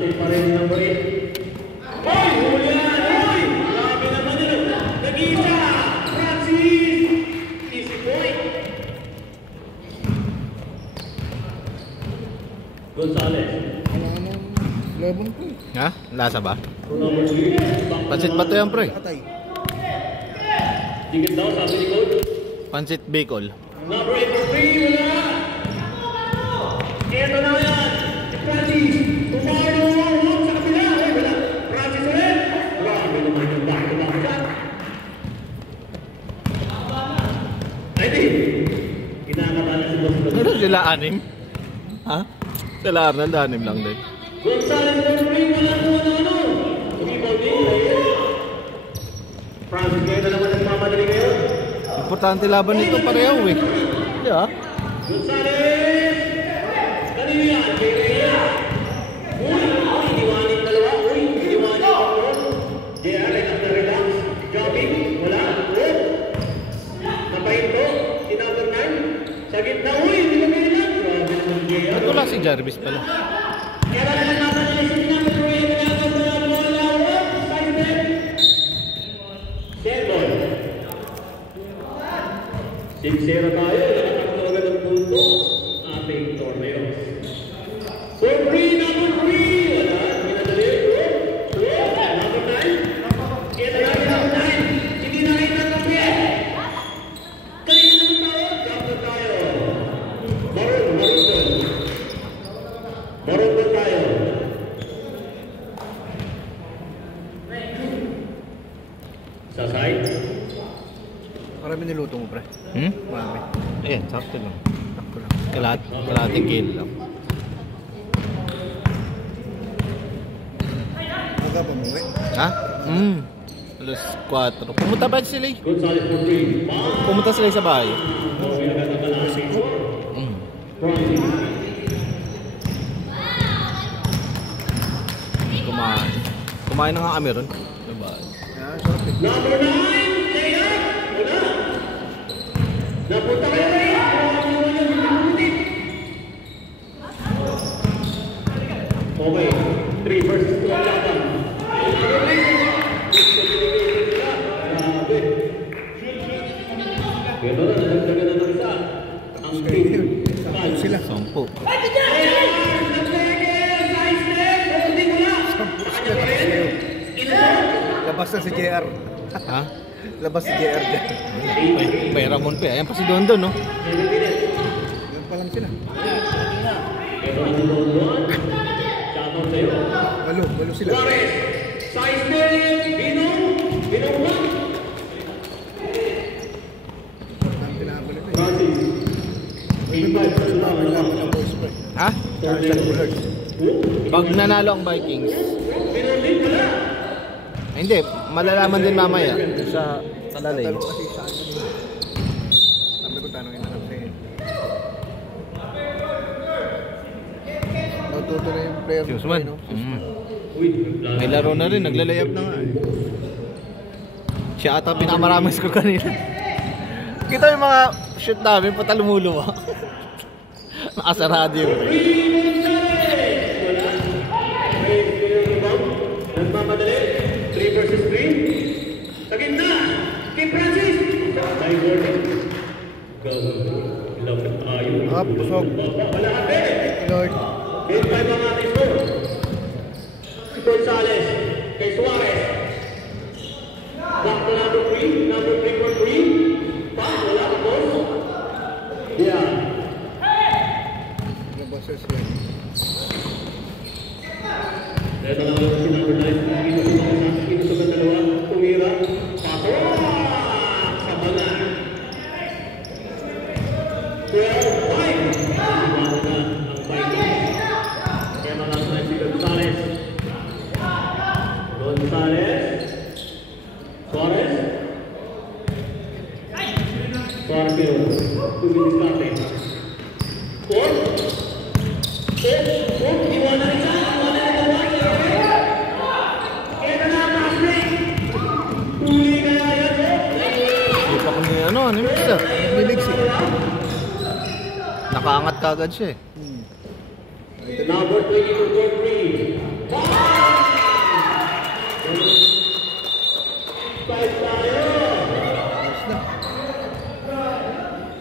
Absent pa rin number 8. Oy! Huli yan! Oy! Grabe naman yun! Nag-isa! Francis! Easy point! Gonzales. Labon ko. Ha? Lasa ba? Number 3. Pansit ba ito yan, pre? Dikit daw, sabi ni Coach. Pansit Bicol. Number 83, wala! Ito na yan! Si Francis! Tumalo! Sa kapila! Ay, wala! Francis ulit! Grabe naman yung back-to-back shot! Ay, di! Kinakabala si Boss Lopez. Ano sila, 6? Ha? Sila Arnold, 6 lang din. Gonzales number 3, wala ano. Rebound din, Francis ngayon na naman nagmamadali ngayon. Importante laban nito pareho eh. Di ba? Gonzales! Kanino yan? Kaya Uy! Iniwanin dalawa. Uy! Iniwanin ako. JR, relax na relax. Jogging. Wala. Uy! Matayin to. Si number 9. Sa gitna. Uy! Hindi ka kailan. Grabe naman JR. Ito lang si Jarvis pala. Kaya na naman natin si number 3. Wala. Side step. Set ball. 6-0 tayo. Nakakatawagan ng puntos. Ating torneo. For free, number 3. Wala. Pinadali. Number 9. Ito na yung number 9. Hindi na rin ang kapit. Kanina naman tayo. Jump na tayo. Marungon tayo. Sa side. Marami niluto mo, pre. Marami. Ayan, sakto lang. Sakto lang. Kalating kilo lang. Aga pa mo, eh. Ha? Alas 4. Pumunta ba sila eh? Gonzales for free. Pumunta sila sa bahay. Kumain na nga kami ron. Sa bahay. Sarap eh. Number 9, Leia! Wala! Napunta kayo Leia! Okay, 3 versus 2 ang laban. Grabe. Pero na, nagdagan na ng isa. Ang team. Sila. 10. Labas na si JR. Ha? Labas si JR dyan. May Ramon pa. Ayan pa si Don Don, no? Yan pa lang sila. Ito na si Don Don. Shoutout sa'yo. Balo sila. Juarez, size name, Binong 1. Ang pinabalito eh. Francis, Big Five versus Laban Laban. ng boys, pre. Ha? Charles and Bullard. Pag nanalo ang Vikings. Binong din pala. Ay, hindi, malalaman din mamaya sa Talalay. Tanong kasi sa akin. Sabi ko tanongin na lang sa'yo. Natuto na yung player Si Usman. no? May laro na rin, naglalayap na nga eh. Siya ata pinakamaraming score kanina. Kita yung mga shoot namin, pata lumuluwa. Nakasarado yun. Nagmamadali, 3 versus 3. Sa gitna, Kim Francis. Ay, Gordon. Lapit tayo. Busog. Wala ka, Lord. 8-5 ang ating score. Si Gonzales, kay Suarez. Back to number 3, number 3 for 3. Back, wala ka, boss. Yeah. Labas yan. Ito na lang si number 9. Ito sa dalawa. Tumira. Pasok! Sa bala. 12-5. Iwan na ang Vikings. Kaya malasay si Gonzales. Suarez. Suarez yun. 2 minutes natin. 4. Iwan na rin siya. Kita ko ni ano ni Mixer. Nilig siya. Nakaangat kagad siya eh. Number 22 for 3. Five tayo. Ayos na.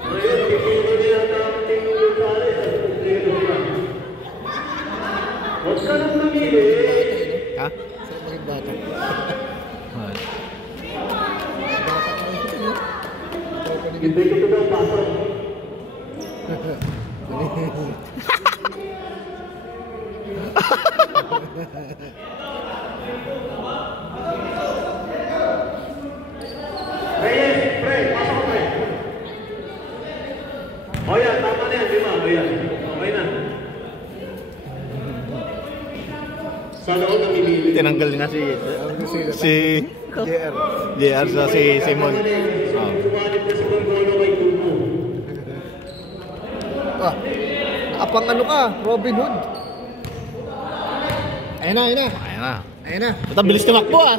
Ngayon, titiro niya ang tingin ng pare sa titiro niya. Huwag ka nang mamili. Ha? Sarap maging bata. Ay. Bata ka rin no? Ito pa din. Hindi ko ito daw pasok. Reyes, pre, pasok ko, pre. O yan, tama na yan, di ba? O yan, okay na. Sa loob namimili. Tinanggal nga si JR. JR sa si Simon. Sumanip na si Bangolo kay Tupo. Ah, nakapang ano ka, Robin Hood. Ayun na, ayun na. Ayan na. Ayun na. Ito, bilis tumakbo ah.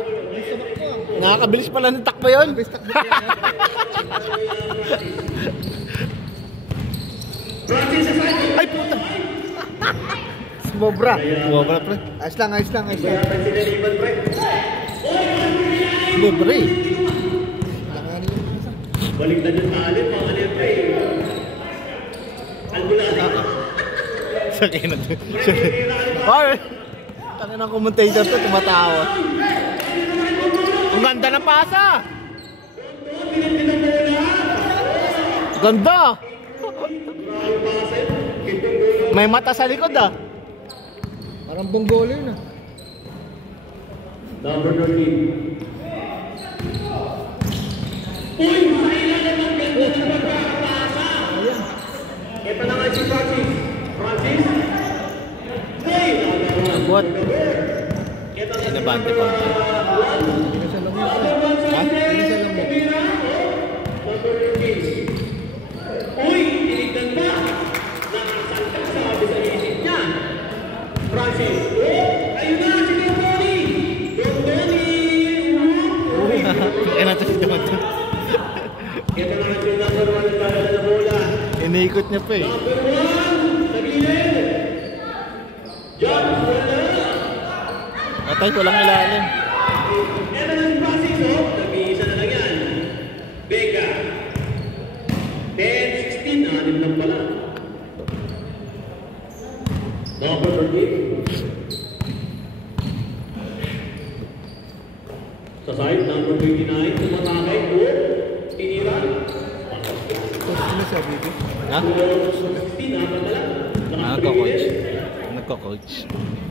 Nakakabilis pala ng takbo yun. Francis sa side. Ay, puta. Sumobra. Sumobra, pre. Ayos lang, ayos lang, ayos lang. Kaya pa sinaliban, pre. Sumobra eh. Langanin yung isa. Balik na dyan sa alin, mga kanil, pre. Albulati. Sakay na. Ay! Tangin ng commentator to, tumatawa. Ang ganda ng pasa! Ganda! May mata sa likod ah. Parang bonggolo yun ah. Number 13. Uy! Kailangan ng ganda ng pagkakapasa! Ayan. Ito na nga si Francis. Francis? Hey! What? Ito na Inabante ko. Hindi na siya lang yun. Ha? Hindi na siya lang yun. Number 13. Uy! Tinignan ba? Nakasaltak sa kabis ang isip niya. Francis. Oh! Ayun na! Si Don Tony! Don Tony! Uy! Kaya natin si Tomato. Ito na nga si number 1 na para na bola. Iniikot niya pa eh. Number 1! Sa gilid! John Fuller! Atay, walang ilalim. Ito na si Francis, oh! Nag-iisa na lang yan. Vega. 10-16, anim lang pala. Number 13. Sa side, number 29, tumatakay, oh! Tinira. Tapos ano siya, baby? Ha? 16, anim pala. Nagko-coach. Nagko-coach.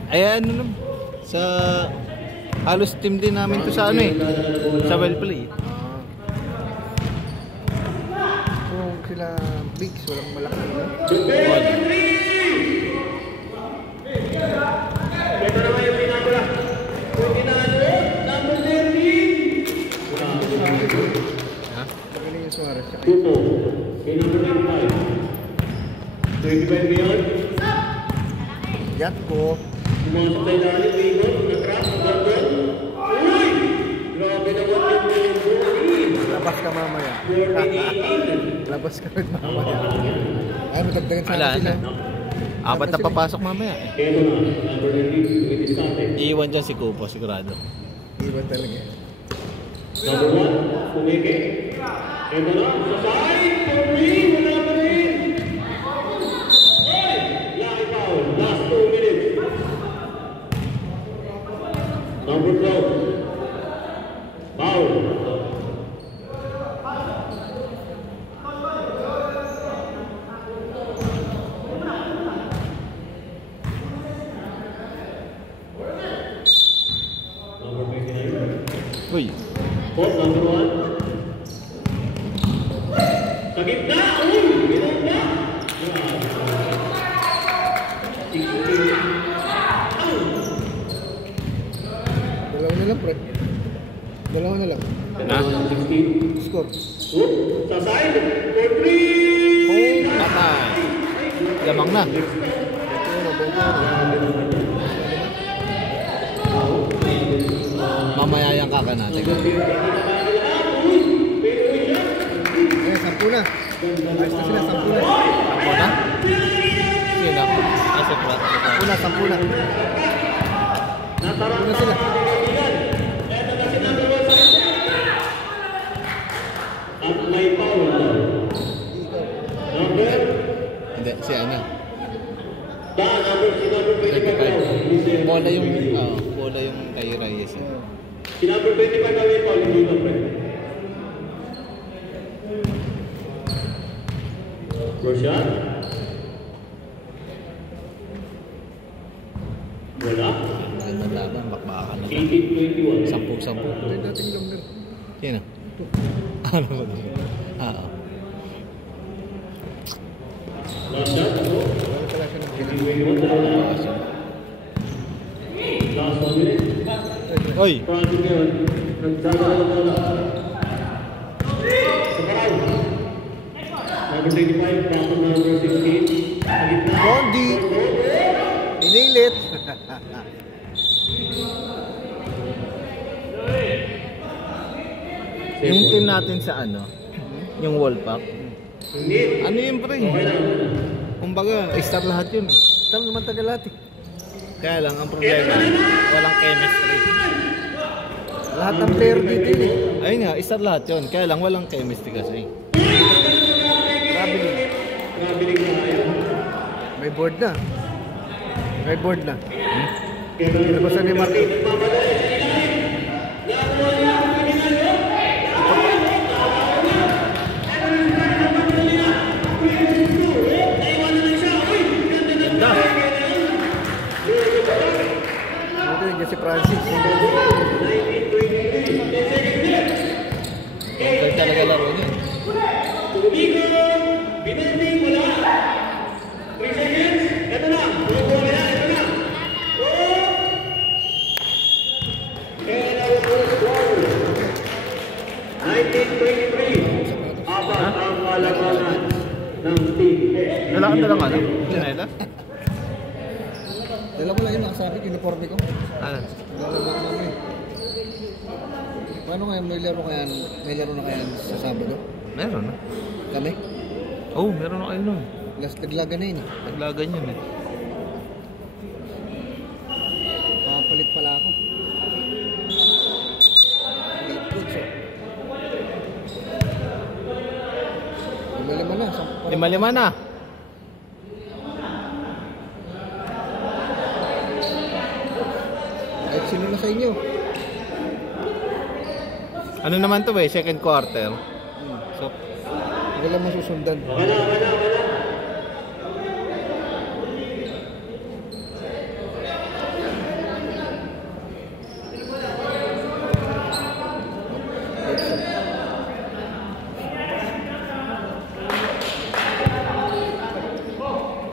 Ay, ano naman. Sa halos team din namin to sa ano eh. Sa well play. Kung sila bigs, walang malaki na. Wala. Ito naman yung pinabula. Kung tinalo, number 13. Ha? Magaling yung Suarez. Tsaka Tupo. Kay number 25. 25 beyond. yan ko. Pumasok sa ilalim, Bigol. Natrap, gandol. Uy! Grabe naman yung Bigol. Labas ka mamaya. 14-18. Labas ka rin mamaya. Ay, matagdagan Wala sana sila. na. Apat na papasok mamaya. Ito na, number 13. With his contact. Iiwan dyan si Kupo, sigurado. Iba talaga. Number 1, Kumike. Ito na, sa side, for three, wala pa rin. Oy! Lucky foul, last 2 minutes. Number 12. Foul. Number 29. Uy, Fourth, number 1. Sa gitna! Uy! Binanda! Dalawa na lang, pre. Dalawa na lang. na. 16. Score. Oop! Sa side! For three! Oh, patay. Lamang na. Mamaya yung kaka natin. Eh, 10 na. Ayos na sila, 10 na. Ako na? Sino? Asa pa? 10 na, 10 na. Natarang Ano sila? mga kaibigan. Eto na si number 1 sa at may foul. Number Hindi, si ano. number 25. Bola yung, bola yung kay Reyes. Eh. Si number 25 na may foul, hindi ba, pre? Roshan? Wala. Magandang laban, bakbakan na. 18-21. 10-10. Ito yung dating longer. Yan ah. Ano ba? Oo. Last shot, ako. Wala pala siya ng pinag. 21. Last 1 minute. Oy! Francis ngayon, nagdadala ng bola. Sa paraw. Number 25, back number 16. Sa gitna. Bondi! Inilit! Yung team natin sa ano, yung wall pack. Hindi. Ano yun pre? Okay lang. Kumbaga, star lahat yun. Saan naman tagal lahat eh? Kaya lang, ang problema, walang chemistry. Lahat ng player dito yun eh. Ayun nga, star lahat yun. Kaya lang, walang chemistry kasi. Traveling. Traveling na ayaw. May board na. May board na. Kaya ba Nabasan ni Marco. Ito yung si Francis. Okay talaga laro niya. Tumigong! Binending, wala! 3 seconds. Ito na. Ito na. And our first goal. 1923. Apat ang kalabanan ng team. Wala ka talang ano? Sinela? Dala ko lang yung nakasabit, uniforme ko. Ano? Lalabak namin. Paano kaya may laro na kaya sa Sabado? Meron na. Kami? Oh, meron na kayo nun. Last naglaga na yun eh. Naglagan yun eh. Papalit pala ako. Late goods oh. 5-5 na. 5-5 na. Kahit sino na sa inyo. Ano naman to eh, second quarter. So, Wala masusundan. Wala.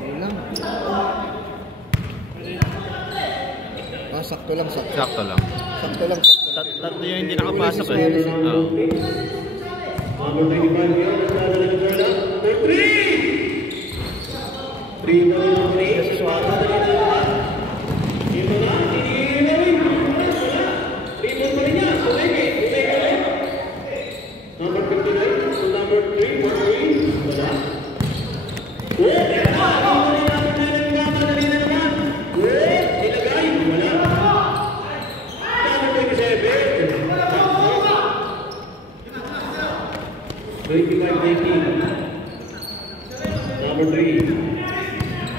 Yun lang. Sakto lang. sakto lang. Sakto lang. Tatlo yung hindi nakapasok eh. Oo. Number 25 yun. Nagdadala ng bola. For 3! 3 na yung 3. Dito na. Iniinawin. Wala. 3 mo pa rin niya. Tumeke ulit. Number 59 to number 3 for 3. Wala. Oh, eto. Dito na natin na nagmamadali na naman. Oh, nilagay. Wala. Number 27. 25-19. Number 3.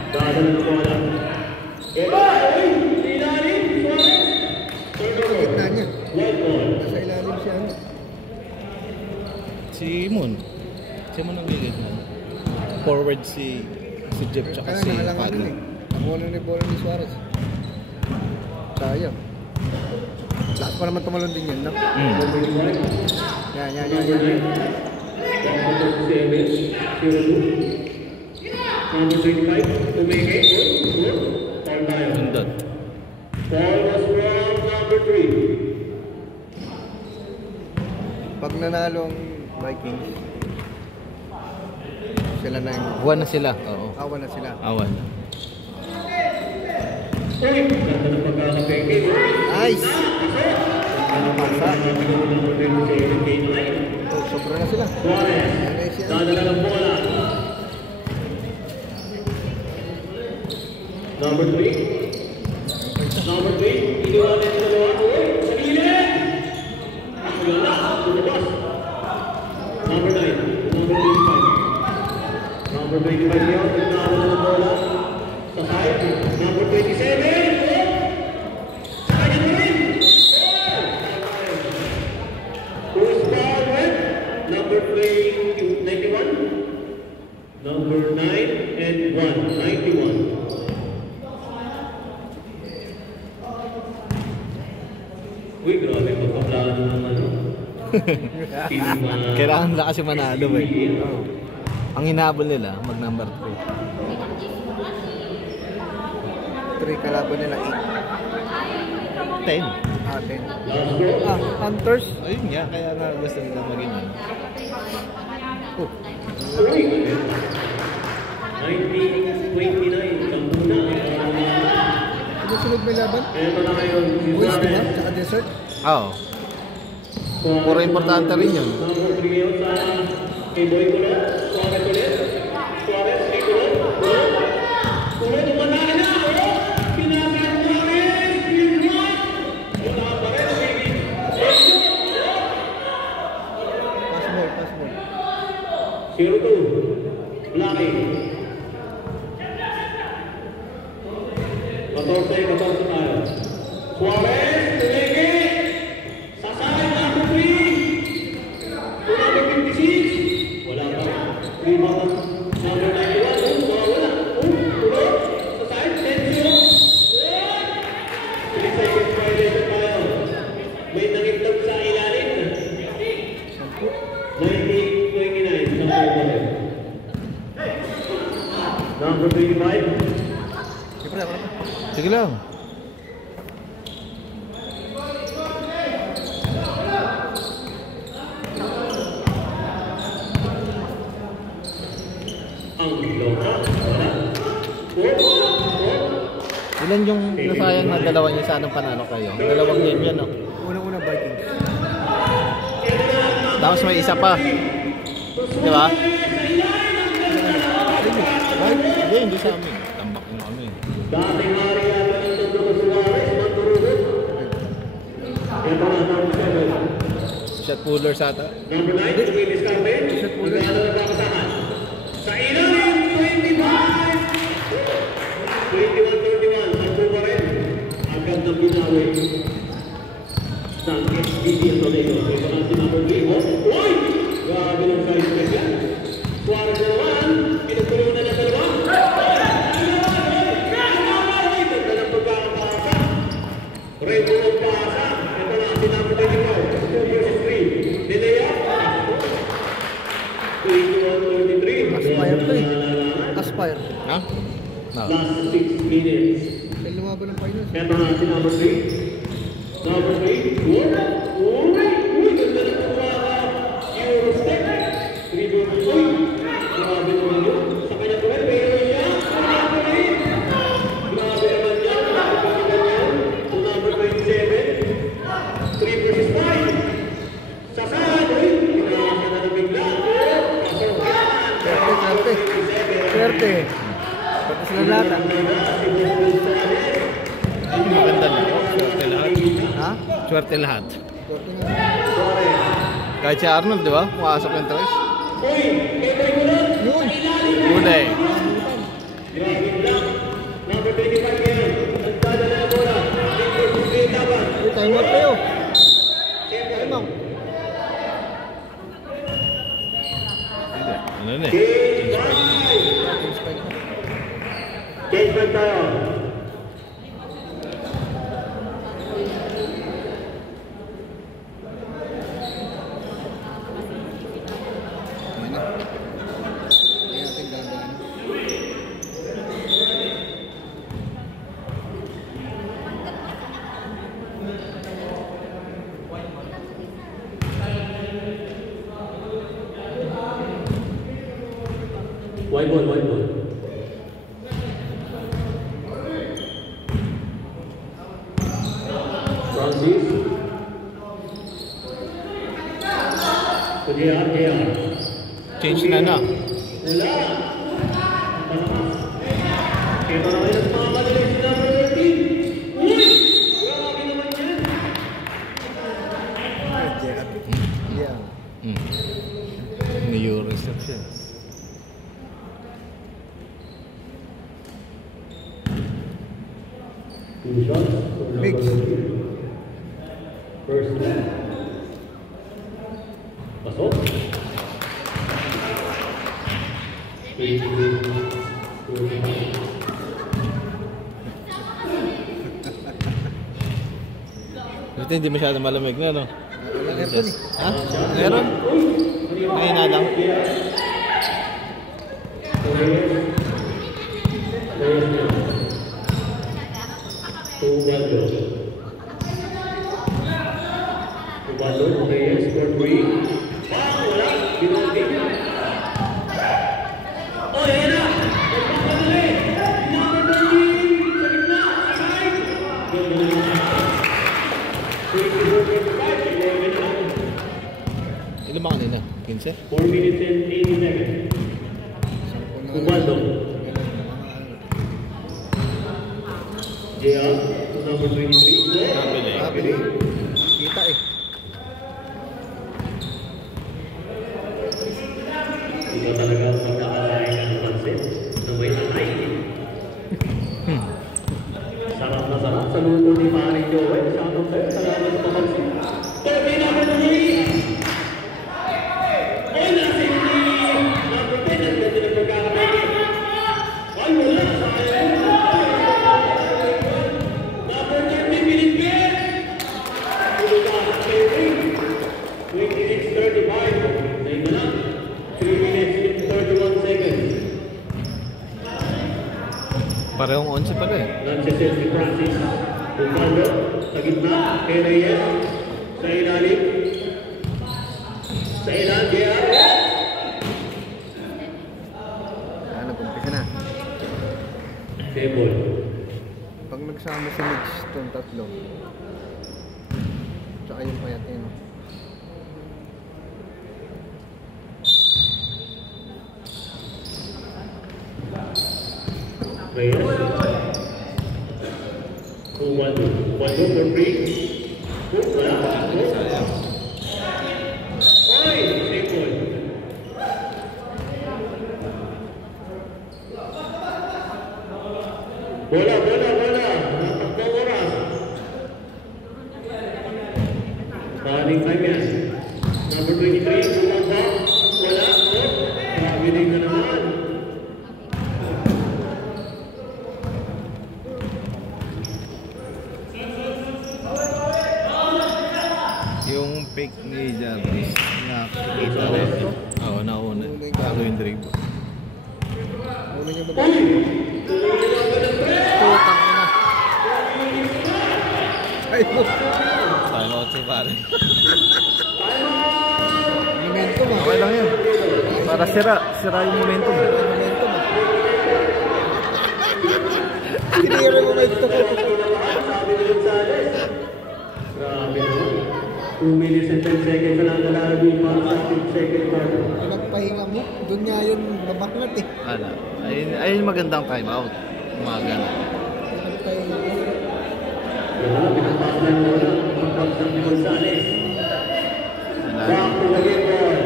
Dada ng bola. Eba! Uy! Ilalim! Suarez! Turnover. Gitna niya. White ball. Nasa ilalim siya. Si Moon. Si Moon ang gigit na. Forward si Jeff tsaka Kaya si nakalangan Padla. din eh. Ang bola ni Suarez. Sayang. Lahat pa naman tumalon din yun, no? Yan. Number 7. Number 25. Tumeke. Foul tayo. Sundot. Foul was from number 3. Pag nanalo ang Vikings, sila na yung Awan na sila. Oo. awan na sila. Awan na. Uy! Ganda ng pagkakapeke. Nice! Ano masa? Number 27. K9. Oh, sobra na sila. Suarez. Nice yan. Dada ng bola. Number 3. Number 3. iniwan ng dalawa. Sa gilid! Wala, lumabas. Number 9, number 25. Number 25 yun, tignan ng bola. Sa side, number 27. Sa kanya na rin. Who's foul with? Number 91. Number 9 and 1, 91. Uy, grabe magpaplano naman. Kailangan nila kasi manalo eh. Ang hinabol nila, mag number 3. 3 kalaban nila 10. 10. Hunters. Ayun nga, kaya nga gusto nila maging ano. Oh. 1929, Kampuna. Sunod may laban? Ito na ngayon. Boys, diba? Tsaka desert. Oo. Puro importante rin yun. Number 3 ngayon sa Boy Kulot. Suarez ulit. Suarez, kay Kulot. Kulot, umanaan na. Pinasang Suarez. Pinasang. Wala pa rin, baby. Pass ball. 0-2. Blackie. 14 tayo. Suarez, Tulege. Sasay, number 3. Number 56. Wala pa. Rebound. Number 91. Wala. Tulog. Sasay, 10-0. 3 seconds violation tayo. May nangitlag sa ilalim. 1929. Number 35. Sige lang. Ang loka. Wala. Ilan yung nasayang na dalawa niya sanang panalo kayo? Dalawang game yan, no? Unang-una Vikings. Tapos may isa pa. Di ba? Hindi sa amin. Tambak mo kami. Dating hari yata ng Tito Suarez, Manturudot. Ito na, number 7. Shot puller sa ata. Number 9, Luis Carpe. Magkano na papasahan? Sa ilalim, 25! 21-31, Marco pa rin. Agad ng binawi. Ng SBB ang Toledo. Ito na si number 3. Uy! Grabe ng size check yan. Suarez na naman. Pinagtuloy na ng dalawa. Reto ng pasa. Ito na ang sinapatay nito. 2 versus 3. Nilea. 21-33. Aspire to eh. Aspire. Ha? No. Last 6 minutes. May lumaban ng finals. Ito na si number 3. Number 3. Good. Uy, ganda na ito mga Eurostep. 3 versus 3. Grabe naman yun. Sa kanya ko rin. Pero siya. Grabe rin. Grabe naman yan. Grabe naman yan. To number 27. 3 versus 5. Sasad. Uy. Pinasa na ng bigla. Swerte. Pati sila lahat. Maganda na. Swerte lahat. Ha? Swerte lahat. Swerte nga. Kahit si Arnold, di ba? Pumasok ng tres. Uy. Kaya Kulot. Yun. Una eh. Grabe lang. Number 25 ngayon. Nagdala na ang bola. 3 versus 3 laban. Time out kayo. Siyempre. Time out. Ano na eh. Change back tayo. Ayan na. Hindi natin gagawin. White ball. Francis. So JR. Change na na. Wala. Ito na kayo sa mga madalis number 13. Uy! Grabe Two shots. Mix. First one. Pasok. 3-2. Buti hindi masyado malamig na, no? Walang aircon eh. Ha? Meron? Mahina lang. Tubalo, Reyes for three. Wala, Binondi. Oh, yan na! Nagpapadali! Number 13! Sa gitna! Ilan ba kanina? 15? 4 minutes and 80 seconds. Tubalo. JR, to number 23. Nabili. Kita eh. Ito talaga ang pagkakalain ng pansit na may anay. Sarap na sarap sa luto ni Paring Joel. Shoutout sa'yo. Salamat sa papansin. Toby number 3. Ay, nasin ni number 10. Ang ganda ng pagkakalain. Ay, wala. Sayang. Number 30, Pilipin. Tulungan sa Perry. 26-35. Sa ito lang. 3 minutes and 31 seconds. Parehong 11 pala eh. Nanceses si Francis. Ubaldo. Sa gitna. Kay Reyes. Sa ilalim. Sa ilan. JR. Nag-umpisa na. Table. Pag nagsama si Mix itong tatlo, tsaka yung payat yun. Reyes. Ubaldo. Ubaldo for free. Wala. Sayang. Oy! Table. Bola. Natakbang oras. Paling time yan. Number 23. Bumaba. Wala. Grabe din ka naman. Yung pick ni Jarvis nakikita rin. Oo, nauna. Bago yung dribble. Una niya ba? Uy! Putang ina. Ay po. Time out si pare. Momentum ah. Okay lang yan. Para sira yung momentum. Momentum ah. Sinira yung momentum. Sabi ni Gonzales. Grabe naman. 2 minutes and 10 seconds na lang nalalagay para sa 5th second quarter. Pinagpahinga mo. Doon nga yun babaklat eh. Ala. Ayun yung magandang time out. Umaga na. Pinagpahinga mo. Wala, pinagpasan mo na. Pagpagsan ni Gonzales. Back to the game ball.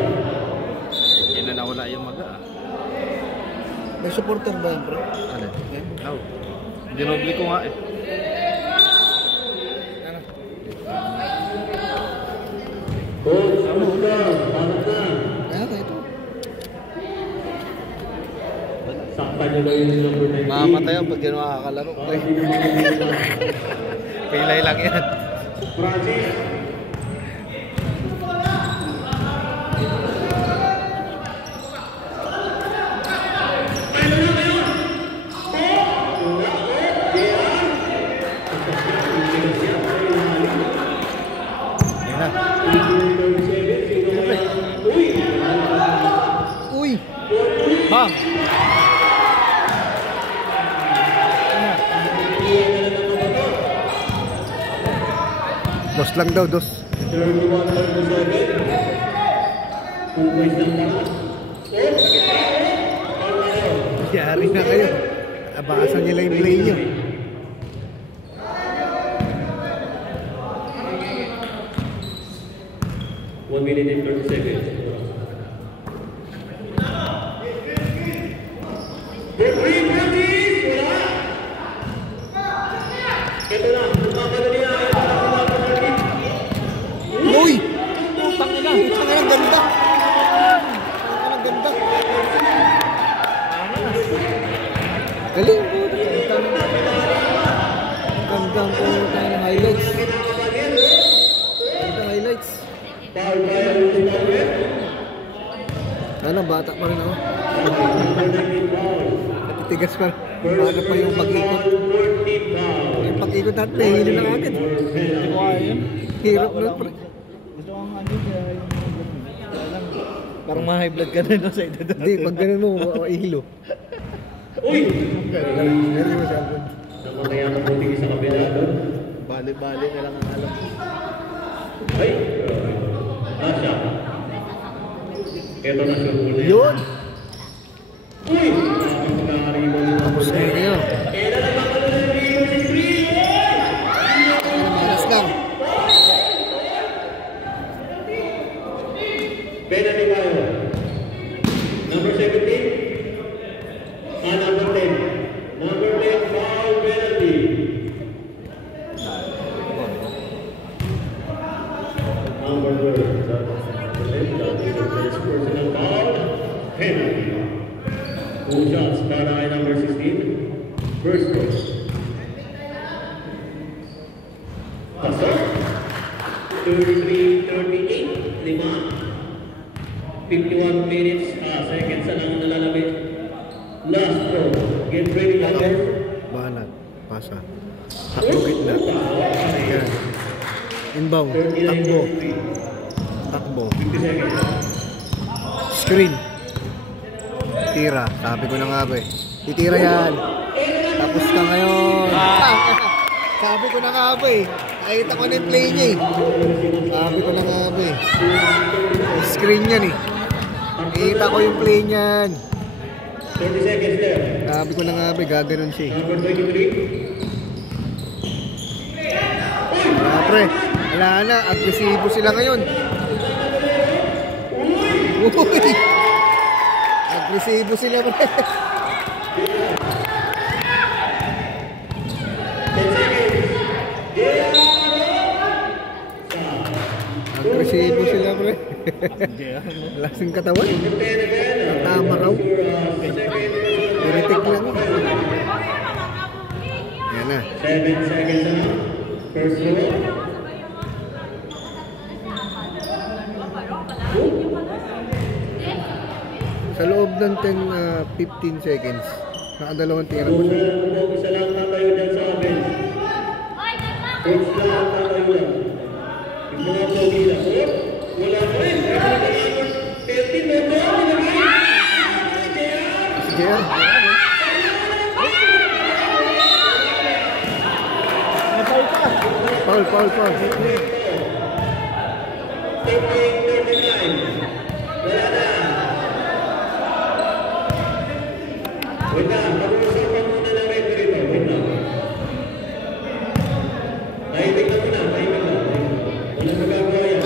Yan na nawala yung maga. May supporter ba yan bro? Ano? No. Dinobli ko nga eh. Ano? Coach, amok ka. Parang na. Ayan, ito. Saktan nyo lang yung number 19. Mamamatay ako pag yan makakalaro. Ay, hindi naman yung Pilay lang yan. Francis. Yan na. Uy! Bang! Dos lang daw, dos. 31-37. Yari na kayo. Abasan nila yung play nyo. One minute and 30 seconds. lang, bata pa rin ako. Number 19 foul. Natitigas pa. Bago pa yung pag-ikot. Yung pag-ikot natin, nahihilo na agad. Hindi ko kaya yun. Hirap nun, pre. Gusto ko nga ano kaya yung parang ma-high blood ka na sa edad natin. Hindi, pag ganun mo, ihilo. Uy! Meron mo siya. Namataya ng puting sa kabila doon. Bali-bali na lang ang alam. Ay! Asya. Ito na siya muna. Yun! Uy! Tapos na yun kayo. Kailan na makalo ng 3 Malas lang. Penalty tayo. Number 17. Number 10. Number 10, foul penalty. Number 12. First personal foul. Penalty. 2 shots para kay number 16. First goal. Pasok. 33-38. 51 minutes, seconds na lang nalalabit. Last throw. Get ready, guys. Banat. Pasa. Takbo gitna. Yan. Inbound. Takbo. Takbo. 50 seconds. Screen. Tira. Sabi ko na nga ba eh. Titira yan. Tapos ka ngayon. Sabi ko na nga ba eh. Nakita ko na yung play niya eh. Sabi ko na nga ba eh. Screen yan eh. Nakita ko yung play niyan. 30 seconds left. Sabi ko na nga ba eh. Gaganon siya eh. Number 23. Wala pre. Wala na. Agresibo sila ngayon. Uy! Agresibo sila pre. 10 seconds. Agresibo sila pre. Lasing katawan. Tama raw. Pinitik lang. Yan na. 7 seconds na. First row. Sa loob ng 15 seconds, nakadalawang tira mo siya. Isa lang tatayo dyan sa akin. Coach lang tatayo lang. Yung mga pogi lang. Wala pa rin. 13 na ito. Si JR. Foul, foul, foul. 39. Wala na. Wait na. Pag-uusapan muna ng red dito. Wait na. Tahimik na muna. Tahimik na. Wala magagawa yan.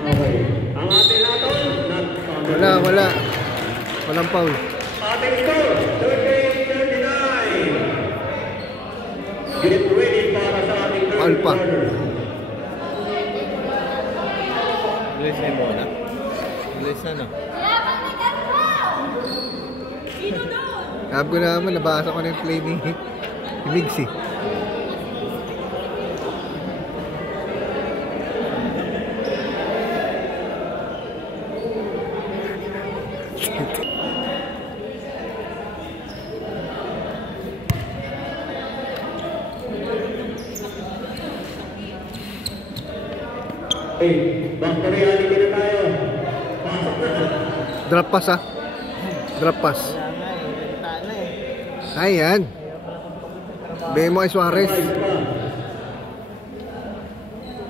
Okay. Ang ating naton. Wala, wala. Walang foul. Ating score. 38-39. Get ready para sa ating third Foul pa. quarter. Bilis na yung bola. Bilis na no. Sabi ko naman, nabasa ko na yung play ni Migs eh. Hey, back to reality na tayo. Pasok na. Drop pass ah. Drop pass. Ayan. Bemo ay Suarez.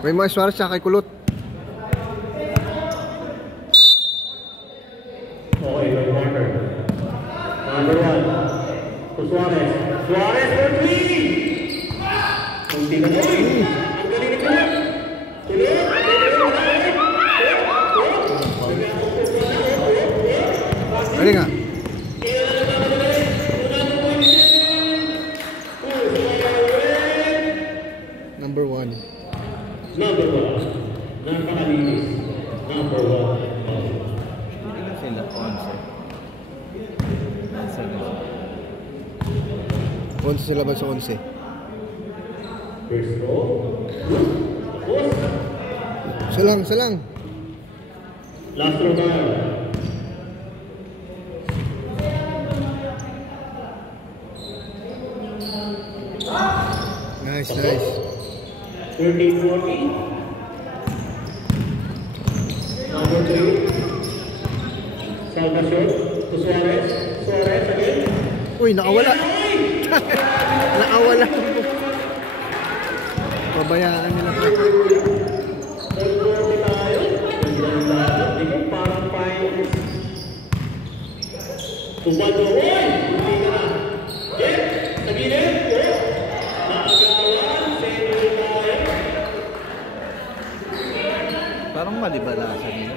Bemo ay Suarez siya kay Kulot. Okay, good corner. Number 1. To Suarez. Suarez for 3! Kunti na mo. Ang galing ito. Tuloy. Ano nga? Number 1. Number 1. Napakalinis. Number 1. Ilan sila? 11. 11 sila ba sa 11? First row. Isa lang, isa lang. Last throw tayo. Nice, nice. 13-14. Number 3. Salva shot to Suarez. Suarez again. Uy, nakawala. Nakawala. Pabayaan nila pa. 13-14 tayo. Hindi ko parang fines. Tumbado. Hindi ka na. Jeff, sa gilid. Nakagawan. Senior tayo. Parang malibalasan nila.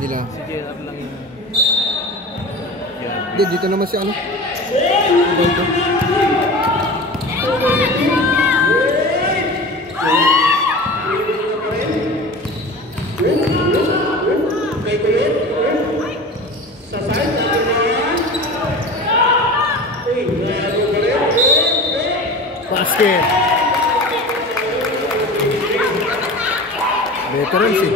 Nila. Si JR lang yun. Yan. Hindi, dito naman si ano. Baldo. May kulot. Sa side natin. Uy, nayado pa rin. Basket. Veterans eh.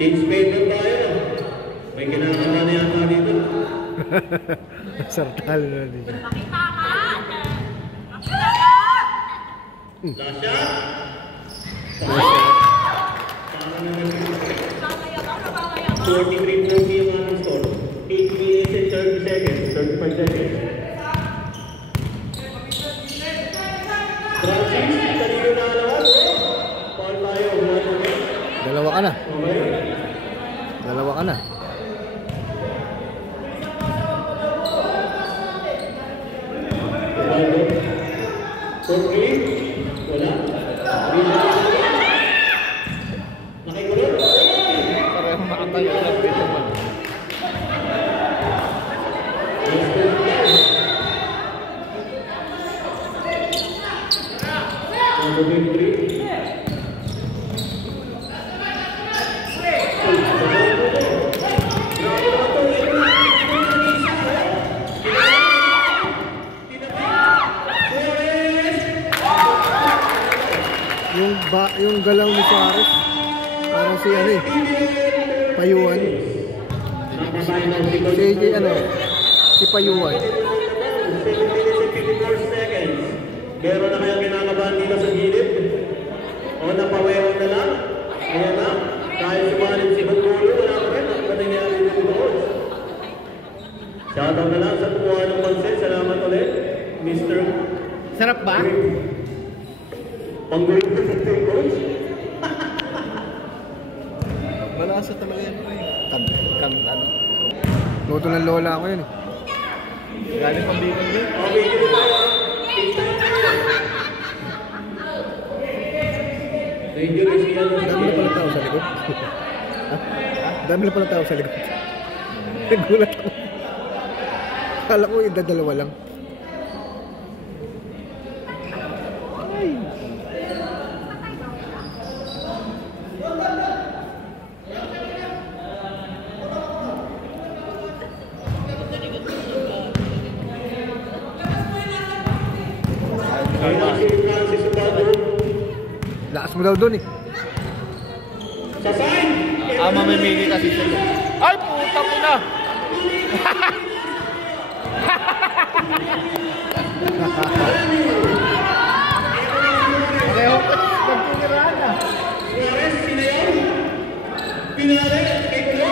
Team favor tayo. May kinakanta na yata dito. Sartal na dito. Last shot. Para naman 43-40 yung ating score. 8 minutes and 30 seconds. 35 seconds. Francis, kanino na lahat? Paul tayo. Dalawa ka na. Okay. Dalawa ka na. Okay. Wala. Nakikulot. Parehong nakatayo lang dito man. Number 23. Yung galaw ni Suarez. Parang si ano eh. Payuan. Si AJ ano. Si Payuan. 7 minutes and 54 seconds. Meron na kayang kinakabahan dito sa gilid? O napawewan na lang? Ayan na. Dahil sumalit si Bangulo, wala pa rin. Ano ba nangyari dito doon? Shoutout na lang sa kumuha ng pansin. Salamat ulit. Mr. Sarap ba? Panggulo ko sa coach. Balasa talaga yan. Ano? Luto ng lola ko yun eh. Galing pang dito yun. Okay, dito tayo. Dangerous yan. Dami na pala tao sa likod. Dami na pala tao sa likod. Nagulat ako. Kala ko idadalawa lang. Lakas mo daw doon eh. Sa side! Mamimili kasi sila. Ay, puta mo na! Pareho pa nagtinirahan na. Suarez, sinayaw. Pinali, kay Kulo.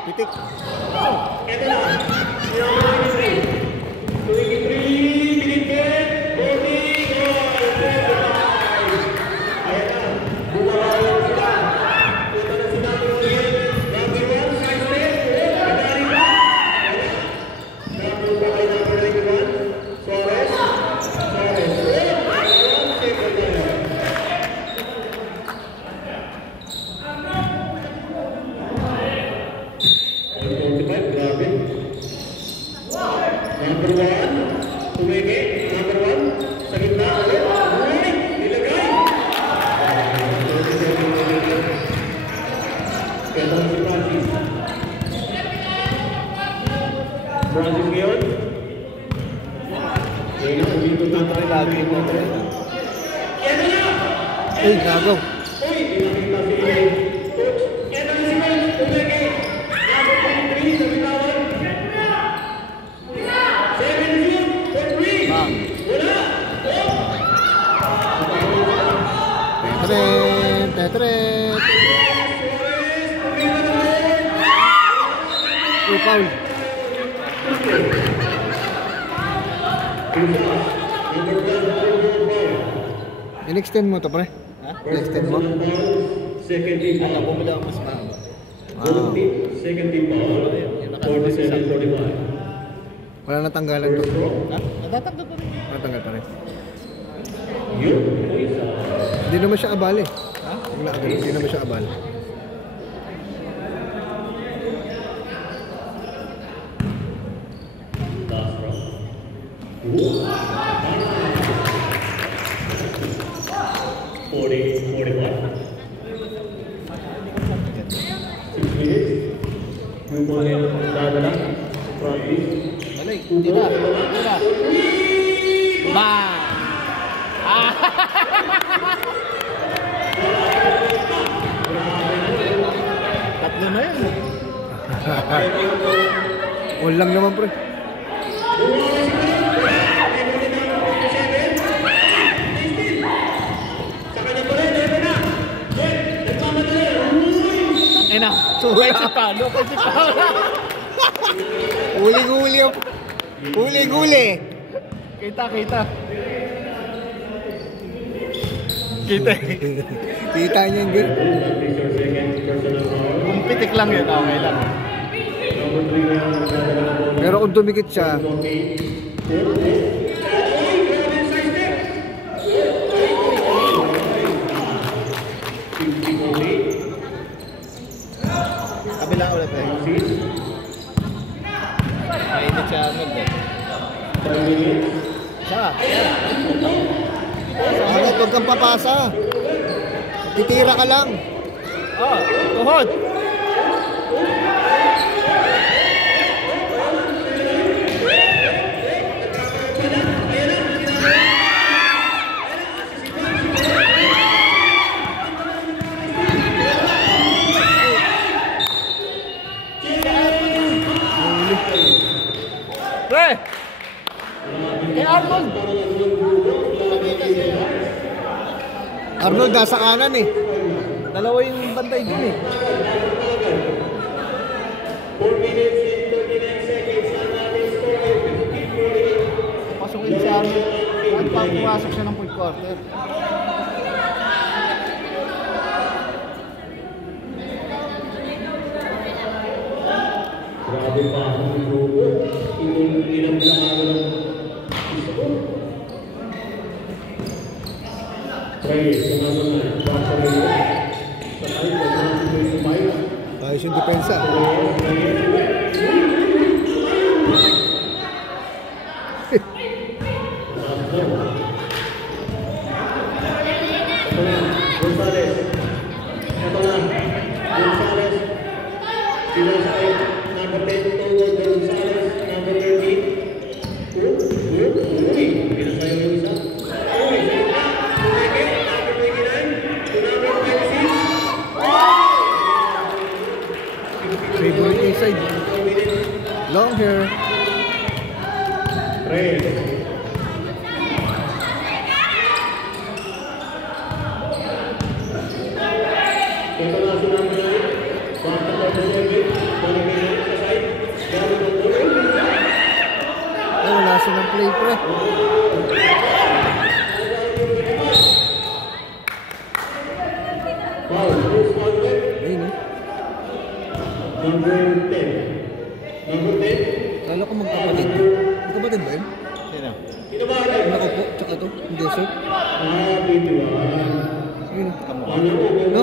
Kapitik. Ito na. Sinayaw 23. 23, binigyan. 40, goal. Ayan na. Bumalayan sila. Ito na sila. Number 1, size 10. Pinali pa. Number 1 kay number 91. Suarez. Suarez. Second tayo. Grabe. Number 1, tumigi. Number 1, sa gitna ulit. Uy, nilagay. Ito si Francis. Francis ngayon. Ngayon, dito lagi yung mga yan. Uy, gagaw. Tetret. Uy, foul. In-extend mo to, pre? Ha? In-extend mo? Second team Ano, foul. bumula ang mas mahaba. Second team foul. 47-45. Wala na tanggalan to. Ha? Natatanggal pa rin. Natanggal pa rin. Yun. Isa. Hindi naman siya abal eh. Ha? Wala, hindi naman siya abal. Last round. 40-41. 6 minutes. 2 minutes. Dadala. Practice. Balik. Tira. Tira. Ba! Ah! Tatlo na yun. All lang naman, pre. Eh na. Kahit si Paolo. Kahit si Paolo. Huli-huli yung... Huli-huli. Kita, kita. Kita. Kita niya yung game. Kung pitik lang yun, okay lang. Pero kung dumikit siya, Kabila ulit eh. Mainit siya agad eh. Siya. bakit huwag kang papasa? Titira ka lang. Oh, tuhod. Pre! Kay Arnold! Arnold nasa kanan eh. Dalawa yung bantay dun eh. 4 minutes and 39 seconds ang ating score. Pasukin si Arnold. At pumasok siya ng full quarter. Grabe pa ang grupo. Ilang lang ako ng isa ko. Reyes, sumama na. Basta Reyes. Sa tayo, sa 25. Ayos yung depensa. Gonzales. Ito na. Gonzales. Pinasay. Number 10 to Gonzales. Number 13. Uy. Pinasay yung isa. Uy. Number 29. To number 26. Favorite inside. Long hair. Reyes. Ito na si number 9. Bata number 7. Balik sa side. Gabi ng tuloy. Ay, wala silang play, pre. Foul. First foul left. Ayun eh. Number 10. Number 10. Kala ko magkapatid. Magkapatid ba yun? Sino? Sino ba rin? Ano ko po? Tsaka to? Yung desert? 21. Ayun eh. Kamukha. Ano mo? No?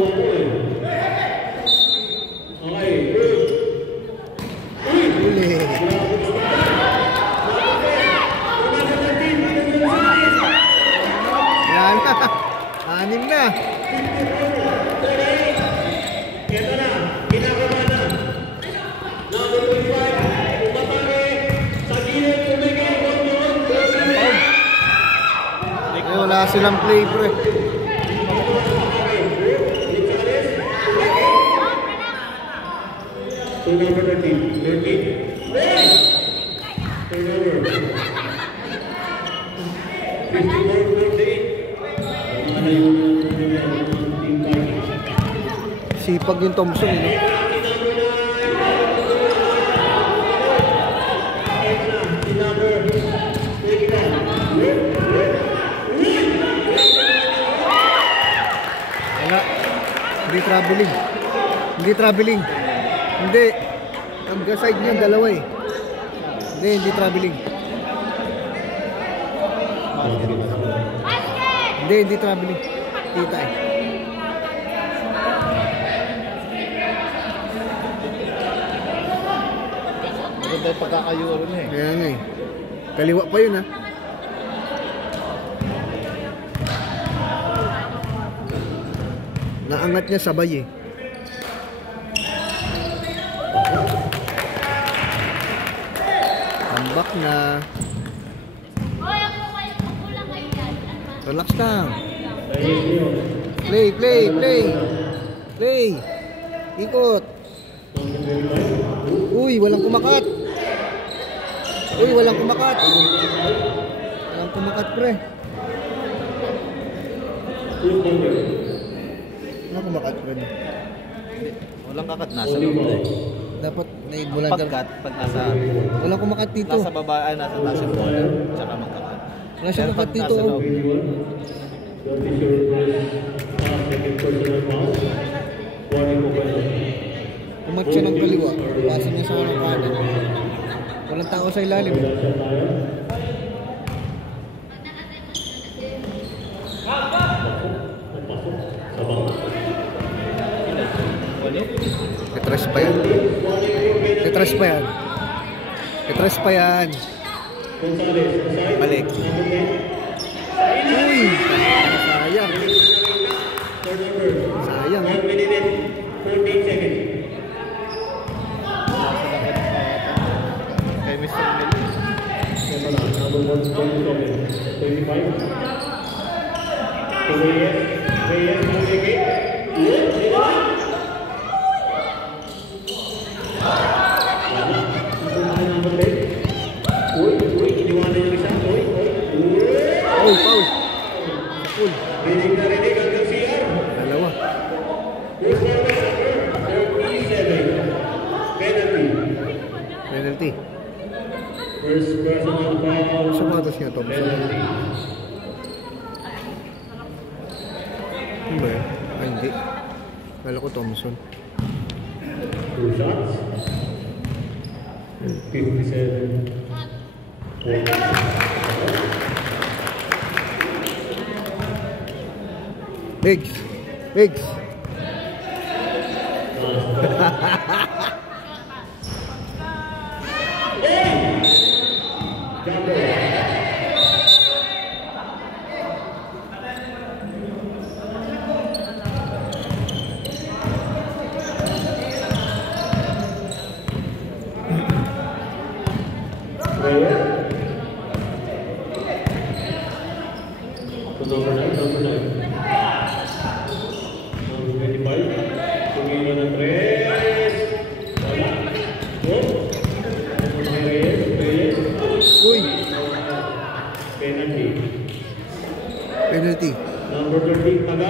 Okay, good. Huli. Yan na. 6 na. Ito na, ginagawa na. Number 25, umatake sa gilid, tumigil, Bonjon. silang play, pre. So number 13. 13. Turnover. 54-40. Ano yung team fighting? Sipag yung Thompson, eh, no? Wala. Hindi traveling. Hindi traveling. Hindi. Ang side niya, dalawa eh. Hindi traveling. Hindi traveling. Kita eh. Maganda yung pagkakayuro niya eh. Kaya nga eh. Kaliwa pa yun, ha. Naangat niya sabay eh. Tambak na. Relax lang. Play. Ikot. Uy, walang kumakat. Walang kumakat, pre. Walang kumakat, pre. Walang kakat, nasa loob na eh. Dapat naibulan Pagkat, pag nasa... Walang kumakat dito. Nasa baba, ay nasa bola. Tsaka magkakat. Wala siyang kumakat dito. Nasa loob. Kumat siya ng kaliwa. Pasa niya sa kanan. Walang tao sa ilalim. Petras pa yan. Balik. Uy! Sayang. 1 minute 14 seconds. Kay Mr. Mel. Number 1, 25. Foul. Full. Dalawa. Penalty. First personal foul. Sapatos niya, Thompson. Ano ba yun? Hindi. Kala ko Thompson. 2 shots. 57. Bigs. Number 9. Number 25. Tumingin ng 3. Wala. Go. Reyes. Uy. Penalty. Number 13, Taga.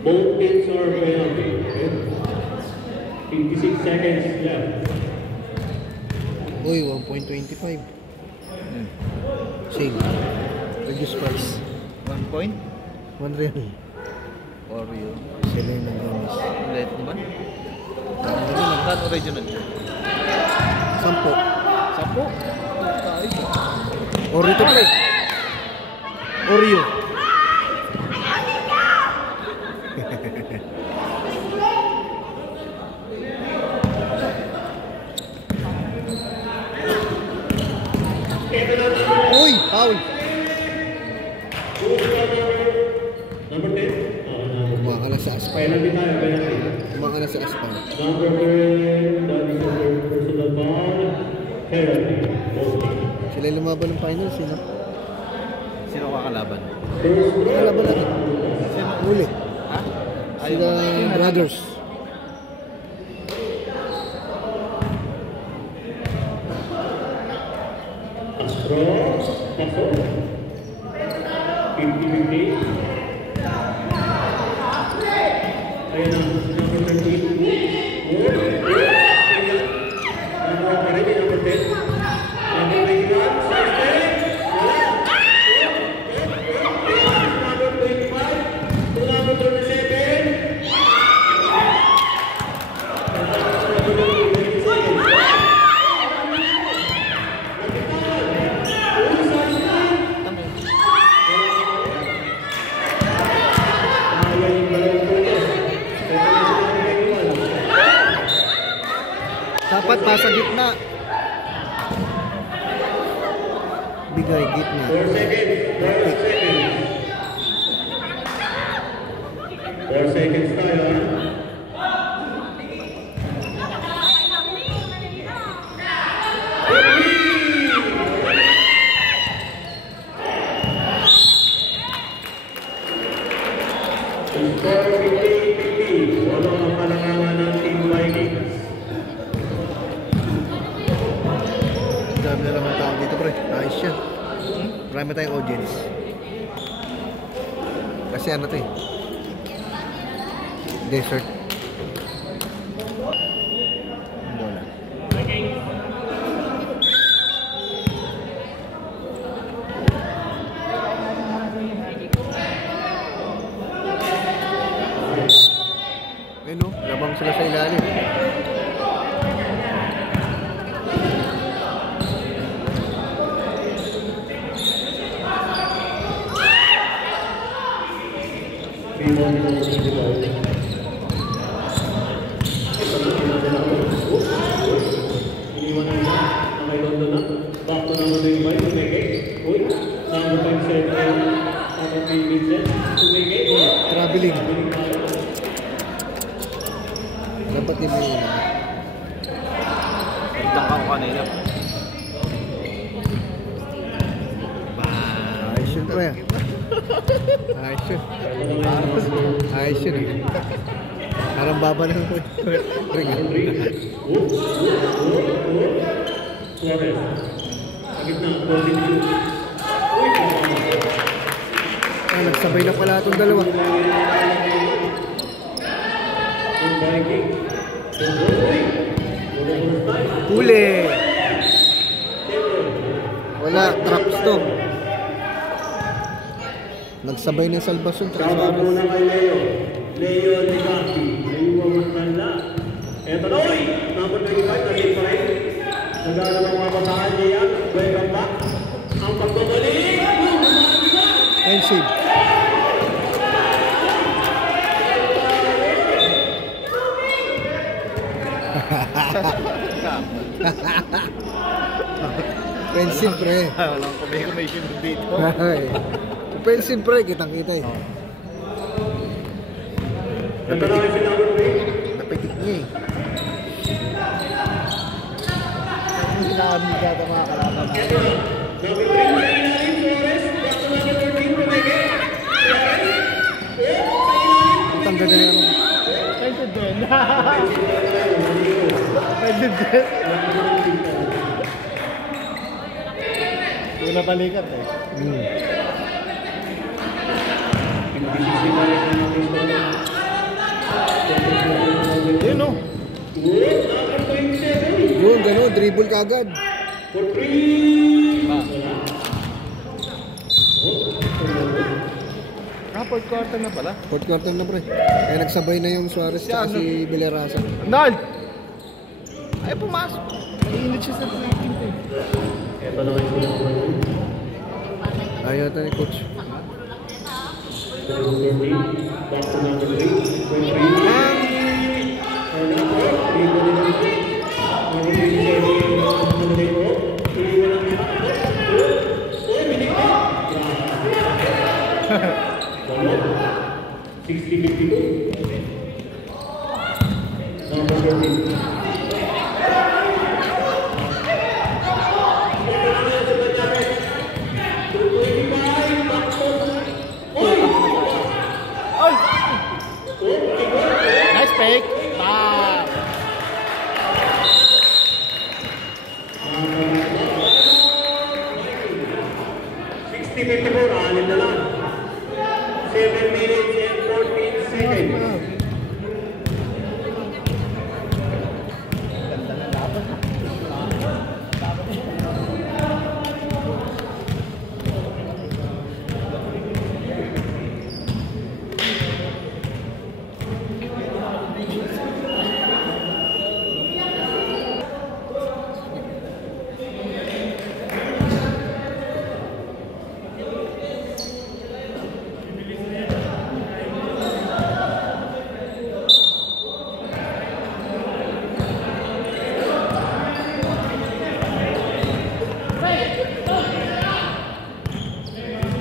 Both teams are penalty. Okay. 56 seconds left. Uy, 1.25. Sale. Reduce price. 1 point? 1 real. Oreo. Selena Gomez. Ulit naman. Magkano original? 10. 10? Oreo to play. Oreo. Uy, foul. Number 10. Kumaka na sa asphalt. Penalty tayo, penalty. Kumaka na sa asphalt. Number 10, that is your personal foul. Penalty. Sila lumaban ng finals, no? Sino kakalaban? Kalaban natin. Huli. Ha? Sila brothers. Astro, pasok. 50-50. Ayan ang number 32. Number pa rin, number 10. Number 21, suspect. Number 25 to number 27. Dapat pasa gitna. Bigay gitna. 4 seconds. 4 seconds tayo. Score 50-50. Wala ang palangawan ng Team Vikings. Dami na naman tao dito, pre. Ayos yan. Marami tayong audience. Kasi ano to eh. Desert. Bola. Ayun o, labang sila sa ilalim. Traveling. Dapat din may Nagtaka ko kanina. ayos yun, pre. Ayos yun. Ayos yun eh. Parang baba na po. Ring. Suarez. Sa gitna, holding two. Nagsabay na pala itong dalawa. Huli. Wala, traps to. Nagsabay na yung salvation. Tama muna kay Leo. Leo Ligaki. Leo Magtanda. Eto na, oy! Number 25, naging pa rin. Nagana ng mga bataan niya. Welcome back. Ang pagbabalik. Ensid. Offensive, pre. Walang combination dito. Offensive, pre. Kitang-kita eh. Ito na rin si number 3. Napitik niya eh. Sinabi ka ito mga kalaban. Eto na. Number 3, Sainarin Flores. Back to number 13, Pumeke. Ang ganda niya. Pwede din. Pwede din. Una balikat eh. Yun o. Yun, gano'n. Dribble ka agad. For 3. Fourth quarter na pala. Fourth quarter na, pre. Kaya nagsabay na yung Suarez at si Villarasa. Arnold! Ay, pumasok. Naiinit siya sa tracking ko. Ito na rin sila. Ayaw tayo, coach. Back to number 3. break. Bang! 60-54, anim na lang. 7 minutes and 14 seconds.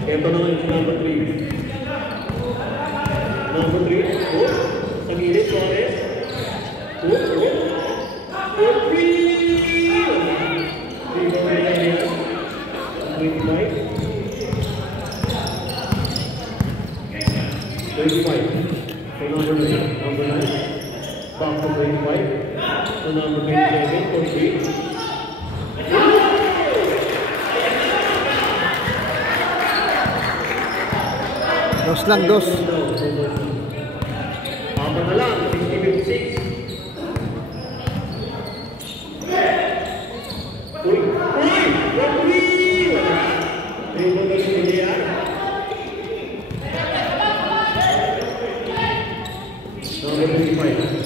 Ito na yung number 3. Number 3. Oh, sa gilid, Suarez. Oh. 3 ba yan yan? 25. So number 9. Number 9. Back to 25. So number 27. For 3. Dos lang, dos. Apa na lang, 60-56. Uy! Triple na rin niya. Number 25.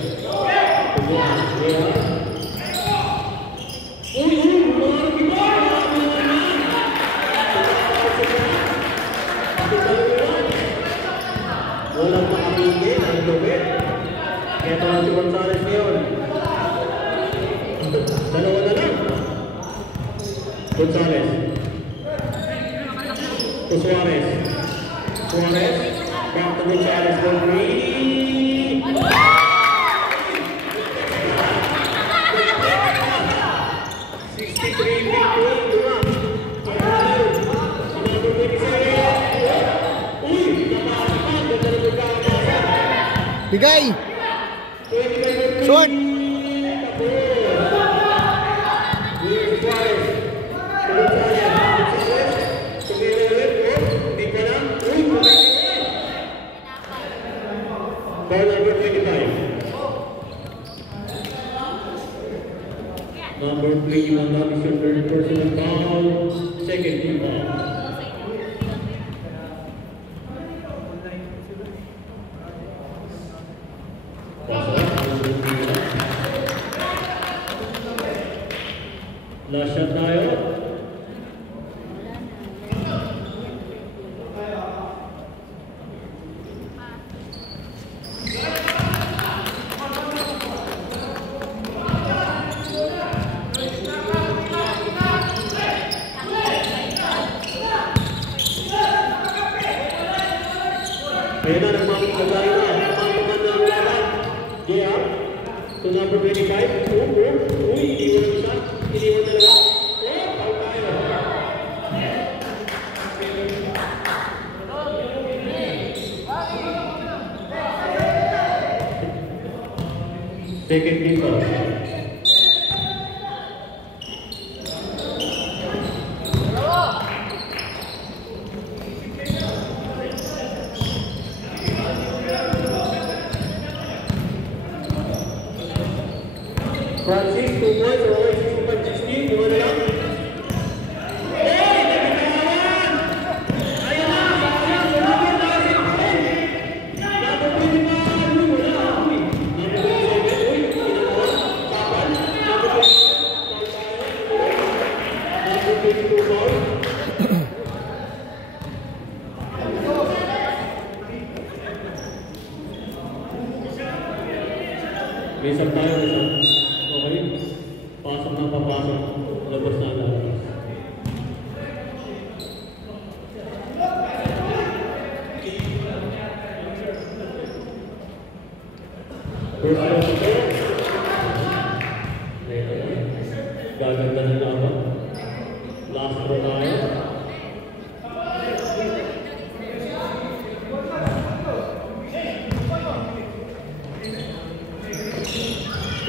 Walang makapigil ang lupit. Ito na si Gonzales ngayon. Dalawa na lang. Gonzales. To Suarez. Suarez. Back to Gonzales. For 3. 63-52. Bigay! Short! Number 3, Mandabi is your third personal foul. Second team foul. Last shot tayo. Ayan na, nagmamagay na. Nagmamagay na ang laban. JR, to number 25. Uy, iniwan siya. Iniwan na lang. Foul tayo. Second team foul. Francis, 2 points, always 65-16, gimana lang? Hey, nagkakawan! Ayan na, sayang, tumagin na kasi ako. Dapat pwede ba, wala, uy. Number 27, uy, kinakawa, sapan, number 27, number 22, foul. May isang tayo, okay? Pasok na papasok. Labas na labas. First round ito. Gaganda na laban. Last row tayo.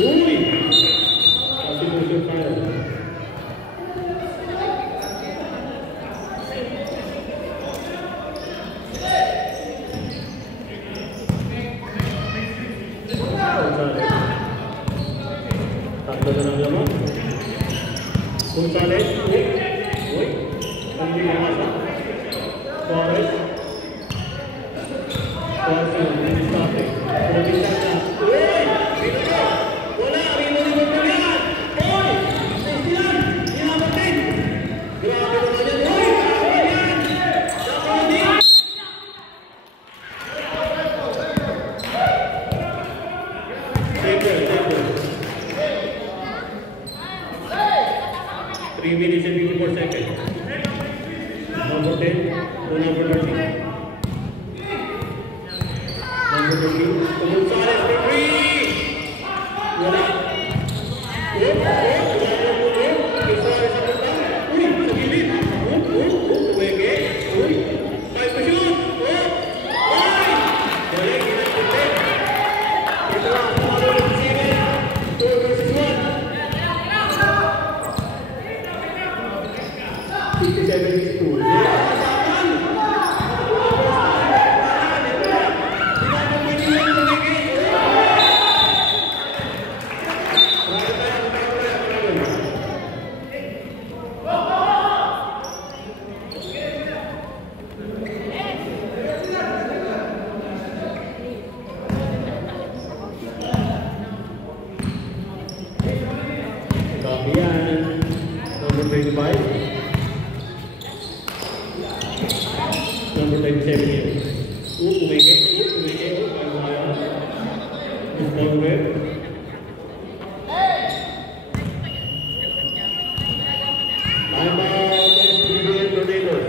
Uy! Substitution tayo. Tatlo na ng laman. Gonzales. Uy! Uy! Hindi na masa. Torres. Torres yun. Hindi stopper. Provincial na. Uy! Dito ko! Wala! Rino pa yan! Uy! Christian! Hinabatin! Grabe naman yan! Uy! Grabe yan! Dapat din! Saber. 3 minutes and 54 seconds. Number 10 to number 13. Number 13. Gonzales for 3. Wala. Gonzales sa punta. Uy, sa gilid. Tumenge. Uy. 5 to shoot. Uy. Galing, ginagpunte. Ito lang, sumalo ng series. 2 versus 1. 57-62. Copy yan. Number 25. Number 27 here. Umeke. Forward. I'm out Tornadoes.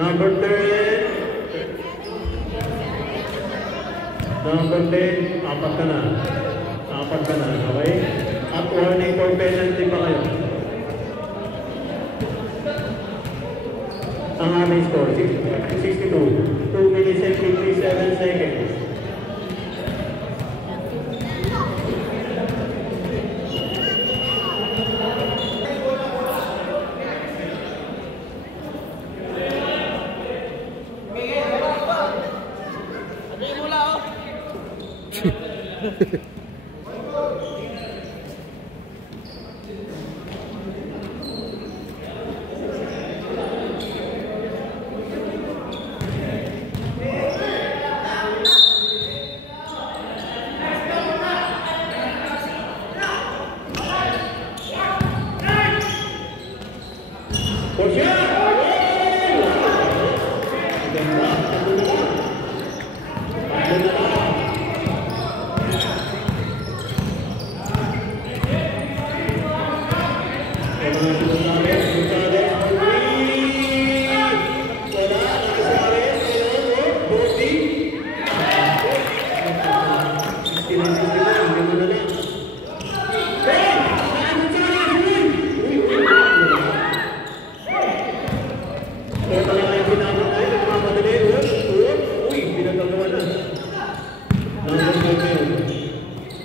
Number 10. Number 10, apat ka na. Okay? At warning for penalty pa kayo. Ang aming score, 62. 2 minutes and 57 seconds.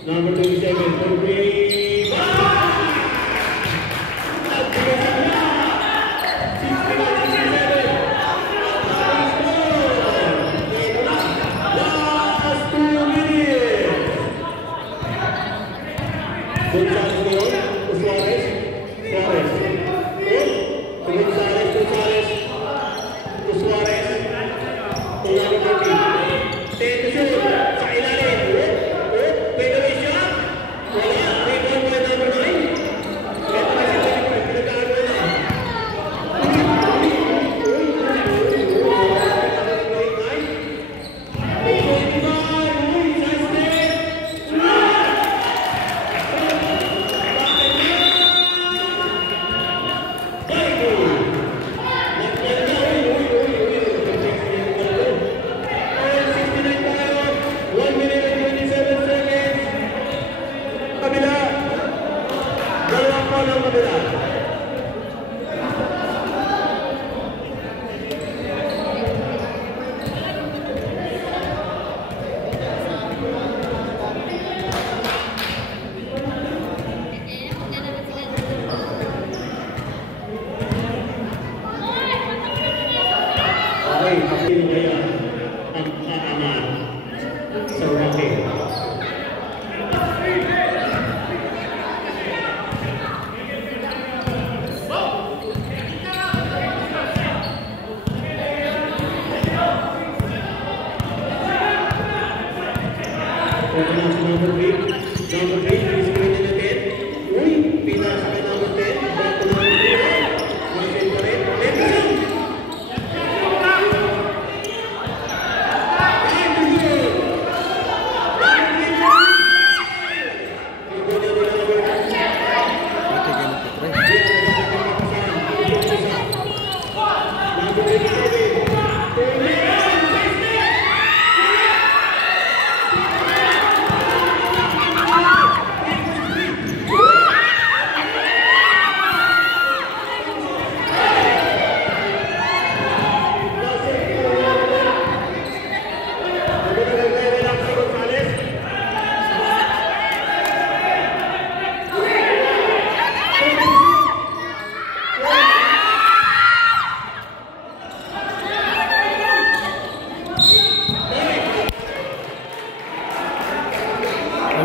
Number 27 for three. Last 2 minutes. Gonzales to Suarez. Gonzales to Suarez. To number 13. 10 to shoot. Sa ilalim. Pwede may shot. Wala. Aman sa Rocky. Number 8, screen na 10. Uy, pinasa ka number 10. Back to number 0. Masin pa rin.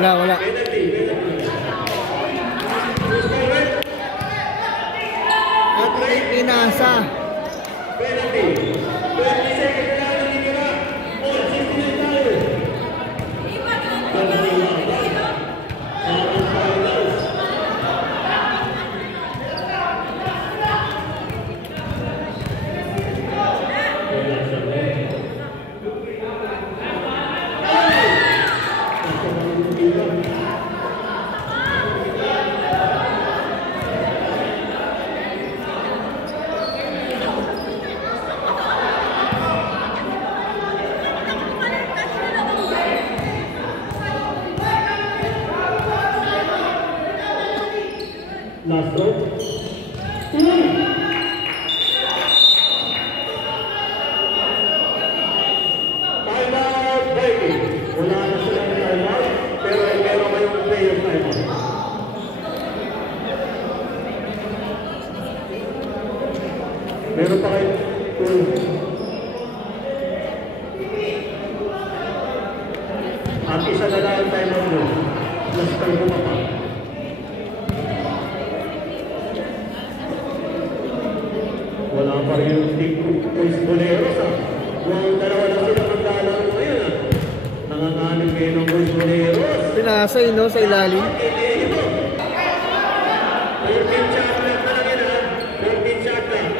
Wala. At may pinasa. Last throw. Timeout, Viking. Wala na silang timeout, pero meron kayong player timeout. Meron pa kayo 2. At isa na lang ang timeout nyo. Last time bumapa. Wala pa rin yung team Boys Boleros ha. Kung dalawa na sila maglalaro ngayon ha. Nanganganin kayo ng Boys Boleros. Pinasa no sa ilalim. 14 shot left na lang yun ha. 14 shot left.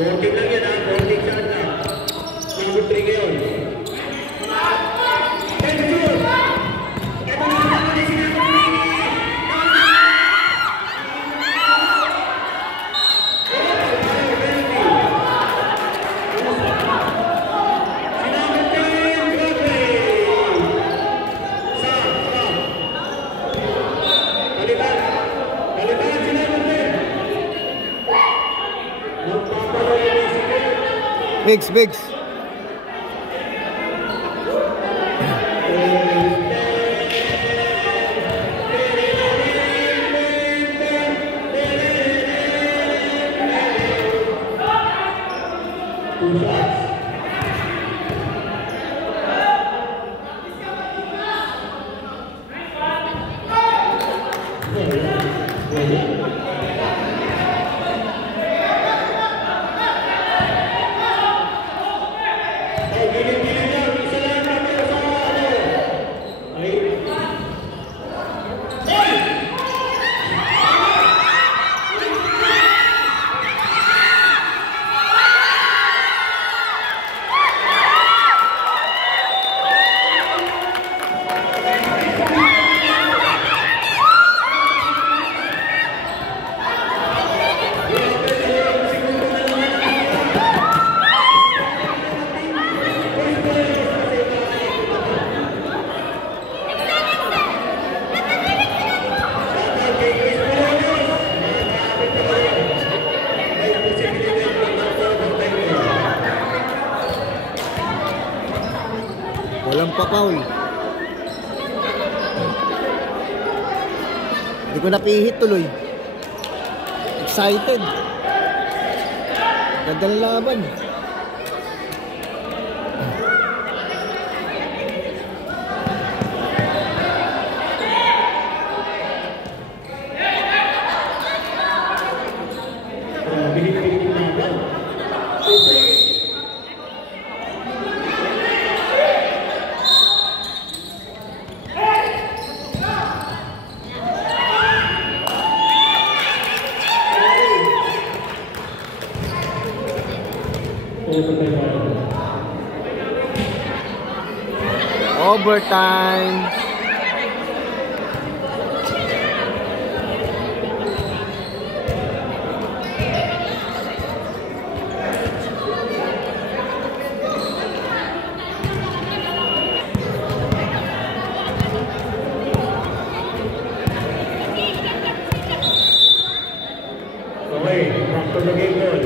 14 lang yan ha. 14 shot left. Number 3 ngayon. Bigs. Walang pa-foul. Hindi ko napihit tuloy. Excited. Ganda ng laban. Overtime. Okay, after the game ball.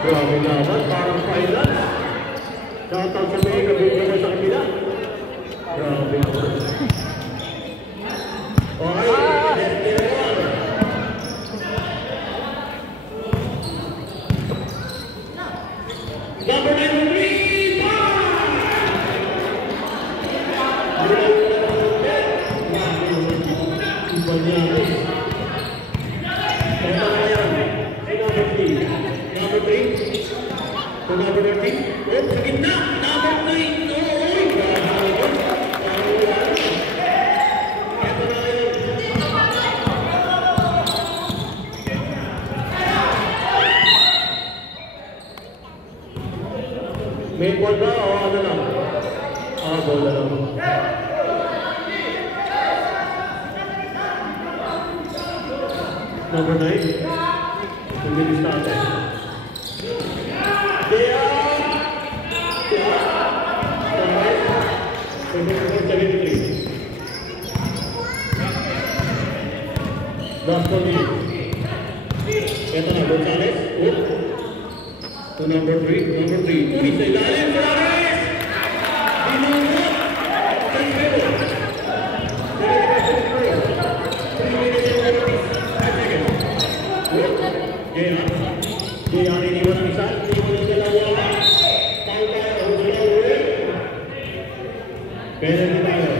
Grabe naman, parang finals. Shoutout sa mga kabigyan mo sa kabila. Grabe naman. Okay, let's get it on. Number 93, Number 13, oh, sa gitna, number 9, oy, eto na yun. May ball ba o ano lang? Ball na lang. Number 9, pagbilis natin. Last 4 minutes. Ito na, Gonzales. To number 3. Uy, sa ilalim, Flores! Binunod! 3 minutes and 5 seconds. JR, iniwan ang isa. Iniwan ang dalawa. Foul tayo, ulit. Penalty tayo.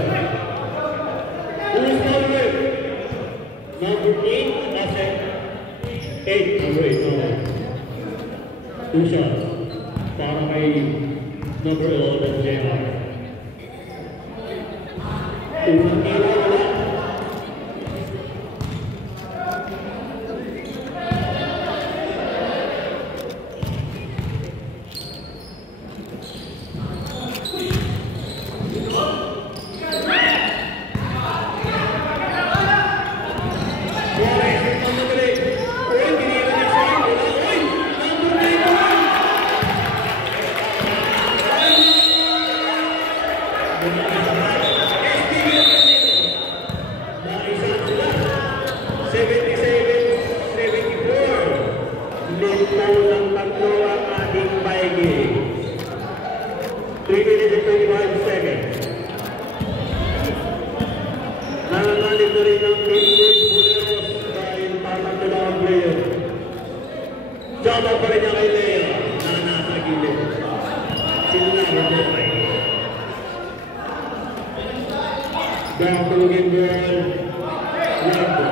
Who's foul with? Number 8, that's it. 8, number 8, no. 2 shots. Para kay number 11, JR. Unang tira, wala. Jump pa rin niya kay Lea na nasa gilid. Sinulari mo pa rin. Down to the girl. Lambo.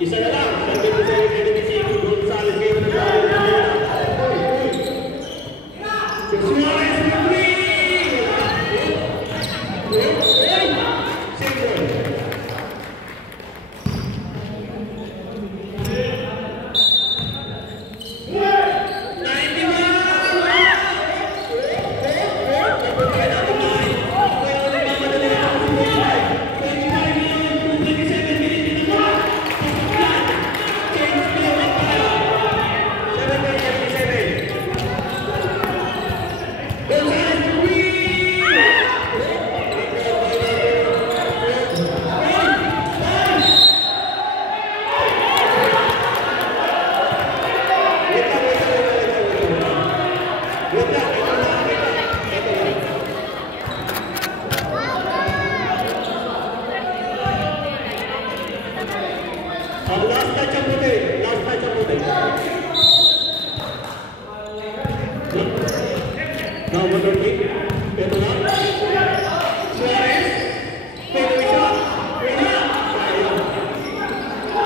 Isa na lang. Sabi ko sa'yo, hindi si Gonzales kayo na tayo. Ito na. Suarez. Pero isa. Wala. Sayang.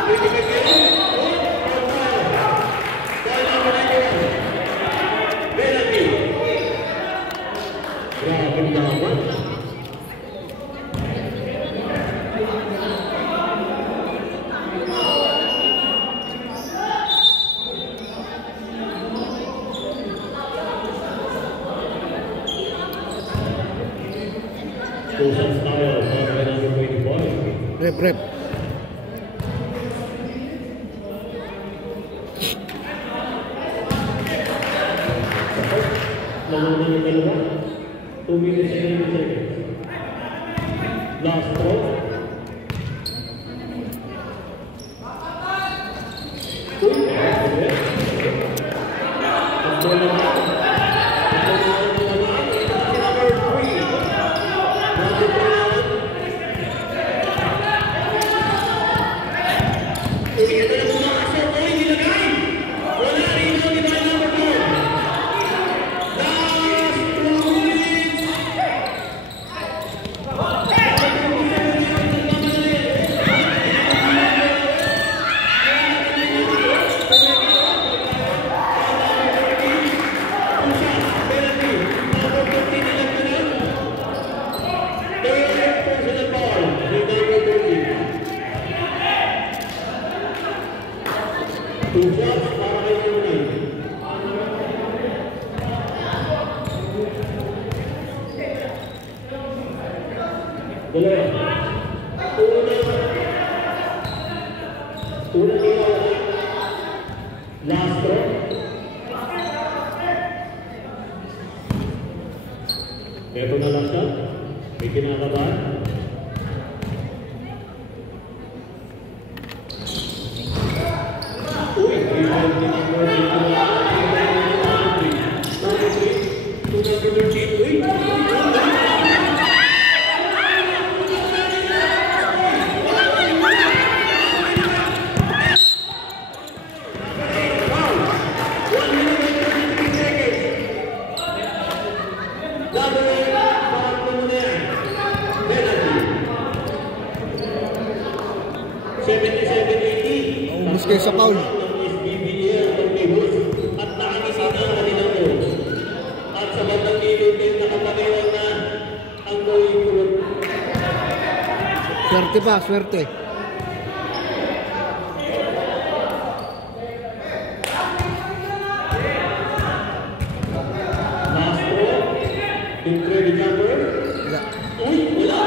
25 yun. Dahil ako na yun. Penalty. Grabe naman. Kusang style, mga number 24. Rep. Nalunod yung dalawa. 2 minutes and 11 seconds. Last throw. Last throw. Ito na lang siya. May kinakabahan. Uy, Ubus kayo sa foul. at nakakisina ang kanilang goals. At sa bandang gilid din nakapaniwag na ang going group. Swerte pa, swerte. Last throw. Incredible number. Wala. Uy, wala.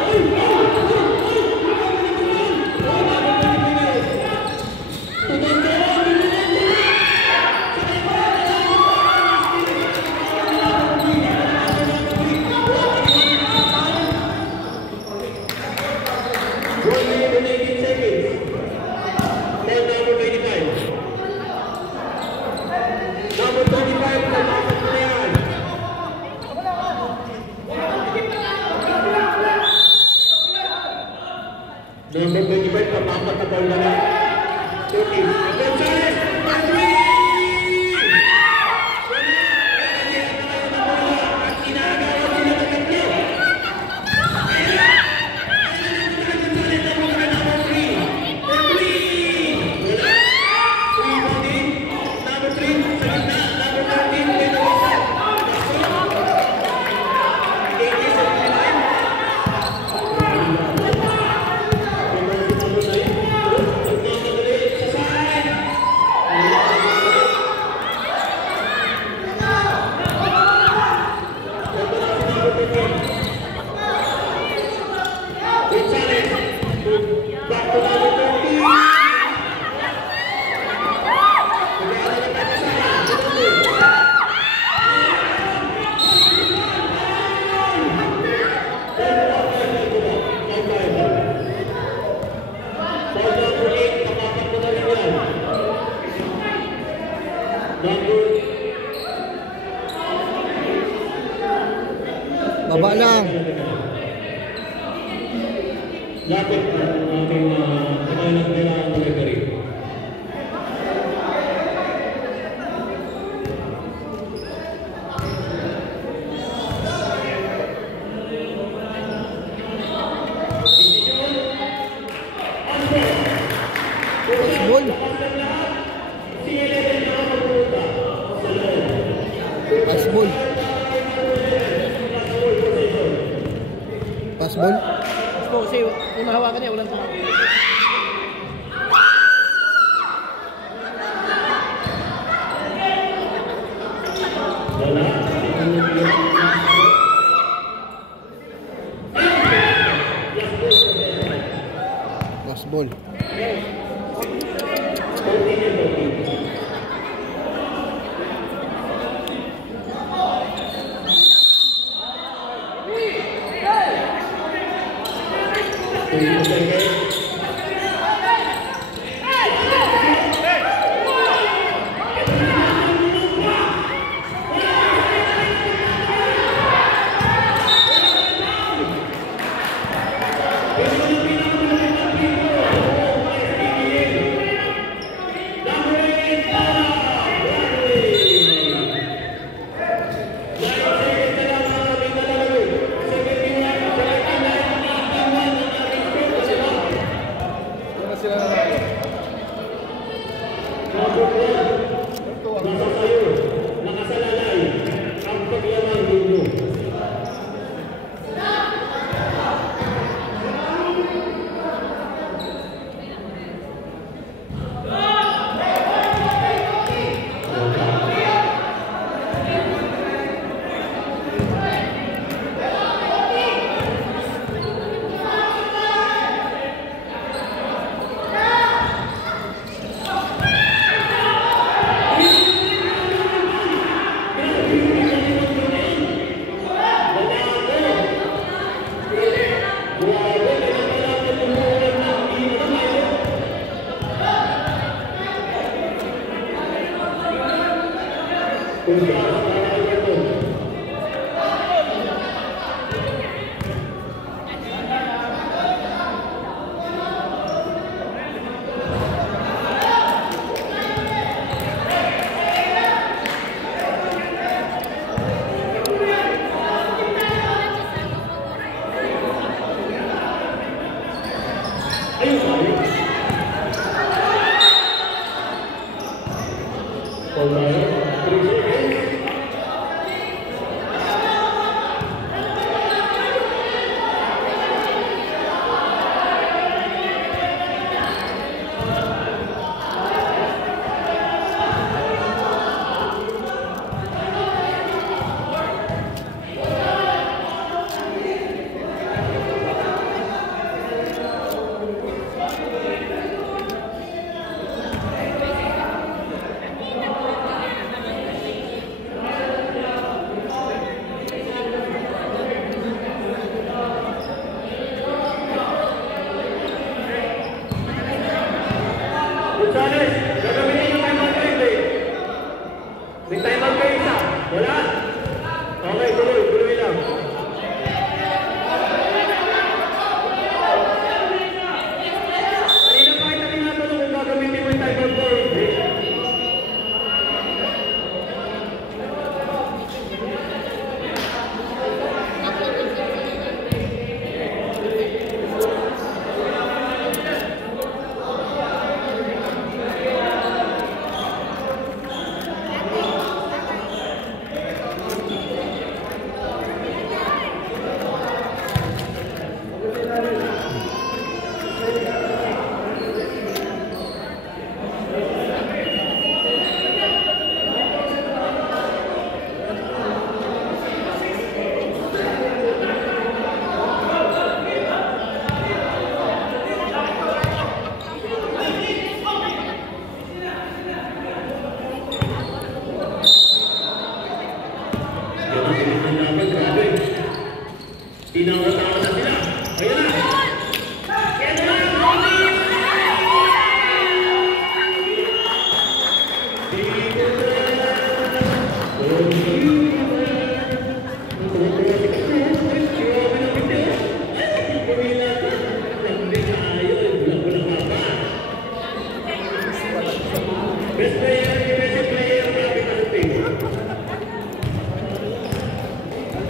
Number 25, papapat na ball na lang. 30. Gonzales! Patri! At inaagawan sila ng tatlo. Gonzales na mga number 3. Patri! Wala. 3 body. Number 3 sa gitna. Number 13. Pwede ko sa. 80 sa Baba lang. Lapit ang ating kailangan ng delivery. ball? Gusto kasi yung mahawakan niya, walang tao. Last ball.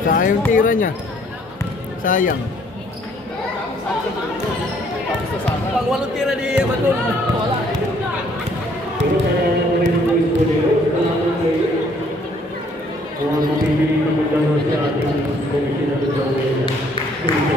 Sayang tira niya. Sayang. Pag walong tira ni Matul, wala. Kung ang mapipili na magdano sa ating komisyon na